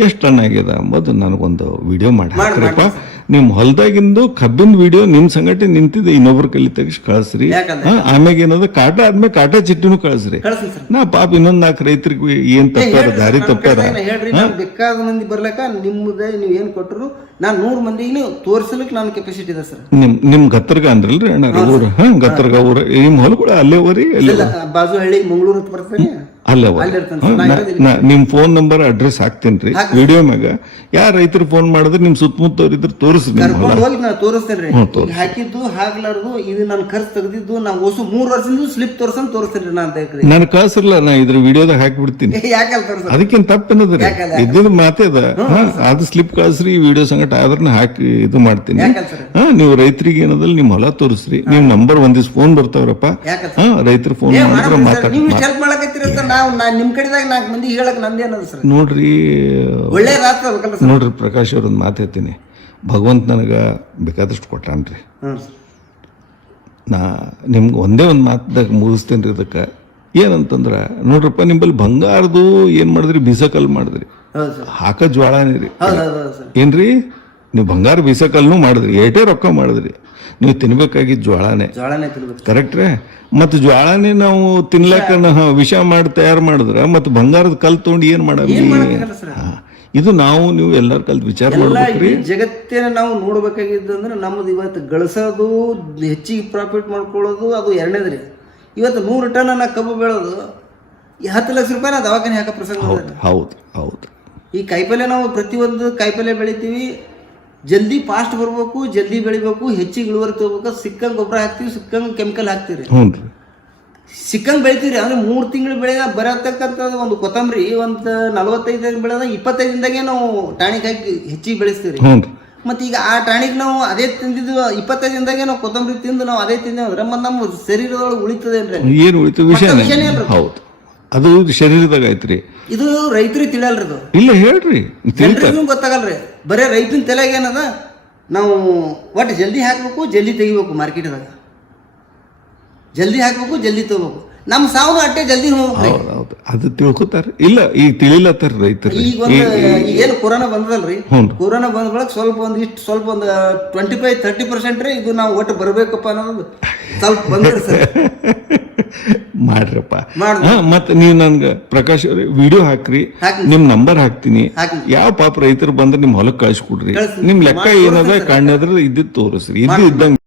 ಎಷ್ಟು ಟನ್ ಆಗ್ಯದ ಅಂಬೋದು ನನಗೊಂದು ವಿಡಿಯೋ ಮಾಡಿ ಹಾಕ್ರಪ್ಪ. ನಿಮ್ ಹೊಲದಾಗಿಂದು ಕಬ್ಬಿನ ವಿಡಿಯೋ ನಿಮ್ ಸಂಗಟಿ ನಿಂತಿದೆ, ಇನ್ನೊಬ್ರ ಕಲಿ ತೆಗಿಸಿ ಕಳಿಸ್ರಿ. ಆಮ್ಯಾಗ ಏನದ ಕಾಟ ಆದ್ಮೇಲೆ ಕಾಟ ಚಿಟ್ಟಿನೂ ಕಳಿಸ್ರಿ. ನಾ ಪಾಪ ಇನ್ನೊಂದ್ 4 ರೈತರಿಗೆ ಏನ್ ತಪ್ಪಾರ, ದಾರಿ ತಪ್ಪಾರ ಹೇಳ್ರಿ. ಬೇಕಾದ ಮಂದಿ ಬರ್ಲಕ್ಕ ನಿಮ್ದೇ ನೀವು ಏನ್ ಕೊಟ್ಟರು ನಾನ್ 100 ಮಂದಿಗೆ ತೋರ್ಸಲಿಕ್ಕೆ ನನ್ನ ಕೆಪಾಸಿಟಿ ಇದೆ ಸರ್. ನಿಮ್ ಗತ್ತರ್ಗ ಅಂದ್ರಲ್ರಿ ಅಣ್ಣ ಊರ? ಗತ್ತರ್ಗ ಊರ ನಿಮ್ ಹೊಲಗಳು ಅಲ್ಲೇ ಹೋರಿ? ಬಾಜು ಹಳ್ಳಿ ಮಂಗಳೂರು ಬರ್ತೇನೆ, ಅಲ್ಲೇ ನಿಮ್ ಫೋನ್ ನಂಬರ್ ಅಡ್ರೆಸ್ ಹಾಕ್ತೇನ್ರಿ ವಿಡಿಯೋ ಮ್ಯಾಗ. ಯಾರ ರೈತರು ಫೋನ್ ಮಾಡಿದ್ರೆ ನಿಮ್ ಸುತ್ತಮುತ್ತ ಇದ್ರ ತೋರಿಸ್ರಿ, ಹೋಗಿ ನಾ ತೋರಿಸ್ತೇನ್ರಿ. ಹಾಕಿದ್ದು ಹಾಕ್ಲಾರ್ದು ಇದು ನನ್ ಖರ್ಚು ತೆಗ್ದಿದ್ದು ನಾವು ಹೊಸ 3 ವರ್ಷದಿಂದ ಸ್ಲಿಪ್ ತೋರಿಸ್ತೇನ್ರಿ ನಾ ಅಂತ ಹೇಳ್ರಿ. ನನ್ ಕಳ್ಸಿರ್ಲ, ನಾ ಇದ್ರ ವಿಡಿಯೋದಾಗ ಹಾಕ್ಬಿಡ್ತೀನಿ. ಅದಕ್ಕೇನ್ ತಪ್ಪೇನದ್ರಿ, ಇದ್ದಿದ್ ಮಾತೇ ಅದ. ಅದು ಸ್ಲಿಪ್ ಕಳ್ಸ್ರಿ, ಈ ವಿಡಿಯೋ ಸಂಗಟ ಆದ್ರನ್ನ ಹಾಕಿ ಇದು ಮಾಡ್ತೀನಿ. ನೀವು ರೈತರಿಗೆ ಏನದಲ್ಲ ನಿಮ್ ಹೊಲ ತೋರಿಸ್ರಿ. ನಿಮ್ ನಂಬರ್ ಒಂದಿವ್ಸ ಫೋನ್ ಬರ್ತಾವ್ರಪ್ಪ, ರೈತರು ಫೋನ್ ಮಾಡಿದ್ರೆ ಮಾತಾಡ್ತೀನಿ. ನಿಮ್ ಕಡೆದಾಗ 4 ಮಂದಿ ಹೇಳಕ್ ನಂದೇನದ ಸರ್. ನೋಡ್ರಿ ಒಳ್ಳೆ ರಾತ್ರಿ ನೋಡ್ರಿ ಪ್ರಕಾಶ್ ಅವ್ರೊಂದು ಮಾತು ಹೇಳ್ತೀನಿ. ಭಗವಂತ ನನಗೆ ಬೇಕಾದಷ್ಟು ಕೊಟ್ಟಾನ್ರಿ. ಹಾಂ ಸರ್. ನಾ ನಿಮ್ಗೆ ಒಂದೇ ಒಂದು ಮಾತದಾಗ ಮುಗಿಸ್ತೇನೆ ರೀ. ಇದಕ್ಕೆ ಏನಂತಂದ್ರೆ ನೋಡ್ರಪ್ಪ, ನಿಂಬಲ್ಲಿ ಬಂಗಾರದು ಏನು ಮಾಡಿದ್ರಿ, ಬೀಸಕಲ್ಲು ಮಾಡಿದ್ರಿ, ಹೌದು ಸರ್. ಹಾಕ ಜ್ವಾಳನೇ ರೀ. ಹೌದು ಹೌದು ಹೌದು ಸರ್. ಏನ್ರಿ ನೀವು ಬಂಗಾರ ಬೀಸಕಲ್ಲು ಮಾಡಿದ್ರಿ, ಏಟೇ ರೊಕ್ಕ ಮಾಡಿದ್ರಿ, ನೀವು ತಿನ್ಬೇಕಾಗಿದ್ದು ಜ್ವಾಳನೇ. ಜ್ವಾಳನೇ ತಿನ್ಬೇಕು. ಕರೆಕ್ಟ್ರೇ. ಮತ್ತು ಜ್ವಾಳನೇ ನಾವು ತಿನ್ಲಕ್ಕ ವಿಷ ಮಾಡಿ ತಯಾರು ಮಾಡಿದ್ರೆ ಮತ್ತು ಬಂಗಾರದ ಕಲ್ಲು ತೊಗೊಂಡು ಏನು ಮಾಡವಿ? ಇದು ನಾವು ನೀವು ಎಲ್ಲರ ಕಲ್ತು ವಿಚಾರ ಮಾಡ್ಬೇಕ್ರಿ. ಜಗತ್ತಿನ ನಾವು ನೋಡ್ಬೇಕಾಗಿದ್ದು ಅಂದ್ರೆ ನಮ್ದು ಇವತ್ತು ಗಳಿಸೋದು, ಹೆಚ್ಚಿಗೆ ಪ್ರಾಫಿಟ್ ಮಾಡ್ಕೊಳ್ಳೋದು ಅದು ಎರಡನೇದ್ರಿ. ಇವತ್ತು 100 ಟನ್ ಕಬ್ಬು ಬೆಳೆದು 10 ಲಕ್ಷ ರೂಪಾಯಿ ನಾವು ದವಾಖಾನೆ ಹಾಕೋ ಪ್ರಸಂಗ. ಹೌದು ಹೌದು. ಈ ಕಾಯಿಪಲ್ಯ ನಾವು ಪ್ರತಿಯೊಂದು ಕಾಯಿಪಲ್ಯ ಬೆಳಿತೀವಿ, ಜಲ್ದಿ ಫಾಸ್ಟ್ ಬರ್ಬೇಕು, ಜಲ್ದಿ ಬೆಳಿಬೇಕು, ಹೆಚ್ಚಿಗೆ ಇಳುವರಿ ತಗೋಬೇಕು. ಸಿಕ್ಕಂಗೆ ಗೊಬ್ಬರ ಹಾಕ್ತಿವಿ, ಸಿಕ್ಕಂಗೆ ಕೆಮಿಕಲ್ ಹಾಕ್ತಿವಿ. ಹ್ಞೂ ರೀ. ಸಿಕ್ಕಂಗೆ ಬೆಳಿತೀವಿ ಅಂದ್ರೆ 3 ತಿಂಗಳು ಬೆಳೆದ ಬರತಕ್ಕಂಥದ್ದು ಒಂದು ಕೊತ್ತಂಬರಿ ಒಂದು 45 ಬೆಳೆದ 25 ದಿನದಾಗೆ ನಾವು ಟಾಣಿಕ್ ಹಾಕಿ ಹೆಚ್ಚಿಗೆ ಬೆಳೆಸ್ತೀವಿ. ಹ್ಞೂ ರೀ. ಮತ್ತು ಈಗ ಆ ಟಾಣಿಕ್ ನಾವು ಅದೇ ತಿಂದಿದ್ದು 25 ದಿನದಾಗೆ ನಾವು ಕೊತ್ತಂಬರಿ ತಿಂದು ನಾವು ಅದೇ ತಿಂದೇವೆ ಅಂದ್ರೆ ಮತ್ತು ನಮ್ಮ ಶರೀರದೊಳಗೆ ಉಳಿತದೆ ಅಂದ್ರೆ ಏನು ಉಳಿತು ವಿಷಯನೇ. ಹೌದು, ಅದು ಶರೀರದಾಗ ಐತ್ರಿ. ಇದು ರೈತರಿಗೆ ತಿಳಿಯಲ್ರಿ. ಅದು ಇಲ್ಲ ಹೇಳ್ರಿ, ಜನರಿಗೂ ಗೊತ್ತಾಗಲ್ರಿ. ಬರೇ ರೈತನ ತಲೆಗೆ ಏನದ, ನಾವು ಒಟ್ಟು ಜಲ್ದಿ ಹಾಕ್ಬೇಕು, ಜಲ್ದಿ ತೆಗಿಬೇಕು, ಮಾರ್ಕೆಟ್ದಾಗ ಜಲ್ದಿ ಹಾಕ್ಬೇಕು, ಜಲ್ದಿ ತಗೋಬೇಕು. ನಮ್ಮ ಸಾವು ಅಟ್ಟೆ ಜಲ್ದಿ ಹೋಗ್ಬೇಕು. ಹೌದು, ಅದು ತಿಳ್ಕೊತಾರ. ಇಲ್ಲ ಈಗ ತಿಳಿಲತ್ತಾರ ರೈತರು. ಈಗ ಏನು ಕೊರೋನಾ ಬಂದದಲ್ರಿ, ಕೊರೋನಾ ಬಂದ ಬಳಕ ಸ್ವಲ್ಪ ಒಂದು 25-30% ರೀ ಇದು ನಾವು ಒಟ್ಟು ಬರ್ಬೇಕಪ್ಪ ಅನ್ನೋದು ಸ್ವಲ್ಪ ಬಂದ್ರಿ ಸರ್. ಮಾಡ್ರಪ್ಪ. ಮತ್ತೆ ನೀವು ನನ್ಗೆ ಪ್ರಕಾಶ್ ಅವ್ರಿ ವಿಡಿಯೋ ಹಾಕ್ರಿ, ನಿಮ್ ನಂಬರ್ ಹಾಕ್ತೀನಿ. ಯಾವ ಪಾಪ ರೈತರು ಬಂದ್ರೆ ನಿಮ್ ಹೊಲಕ್ಕೆ ಕಳ್ಸಿಕೊಡ್ರಿ. ನಿಮ್ ಲೆಕ್ಕ ಏನದ ಕಾಣದ್ರ ಇದ್ದಿದ್ದು ತೋರಿಸ್ರಿ, ಇದ್ದಂಗೆ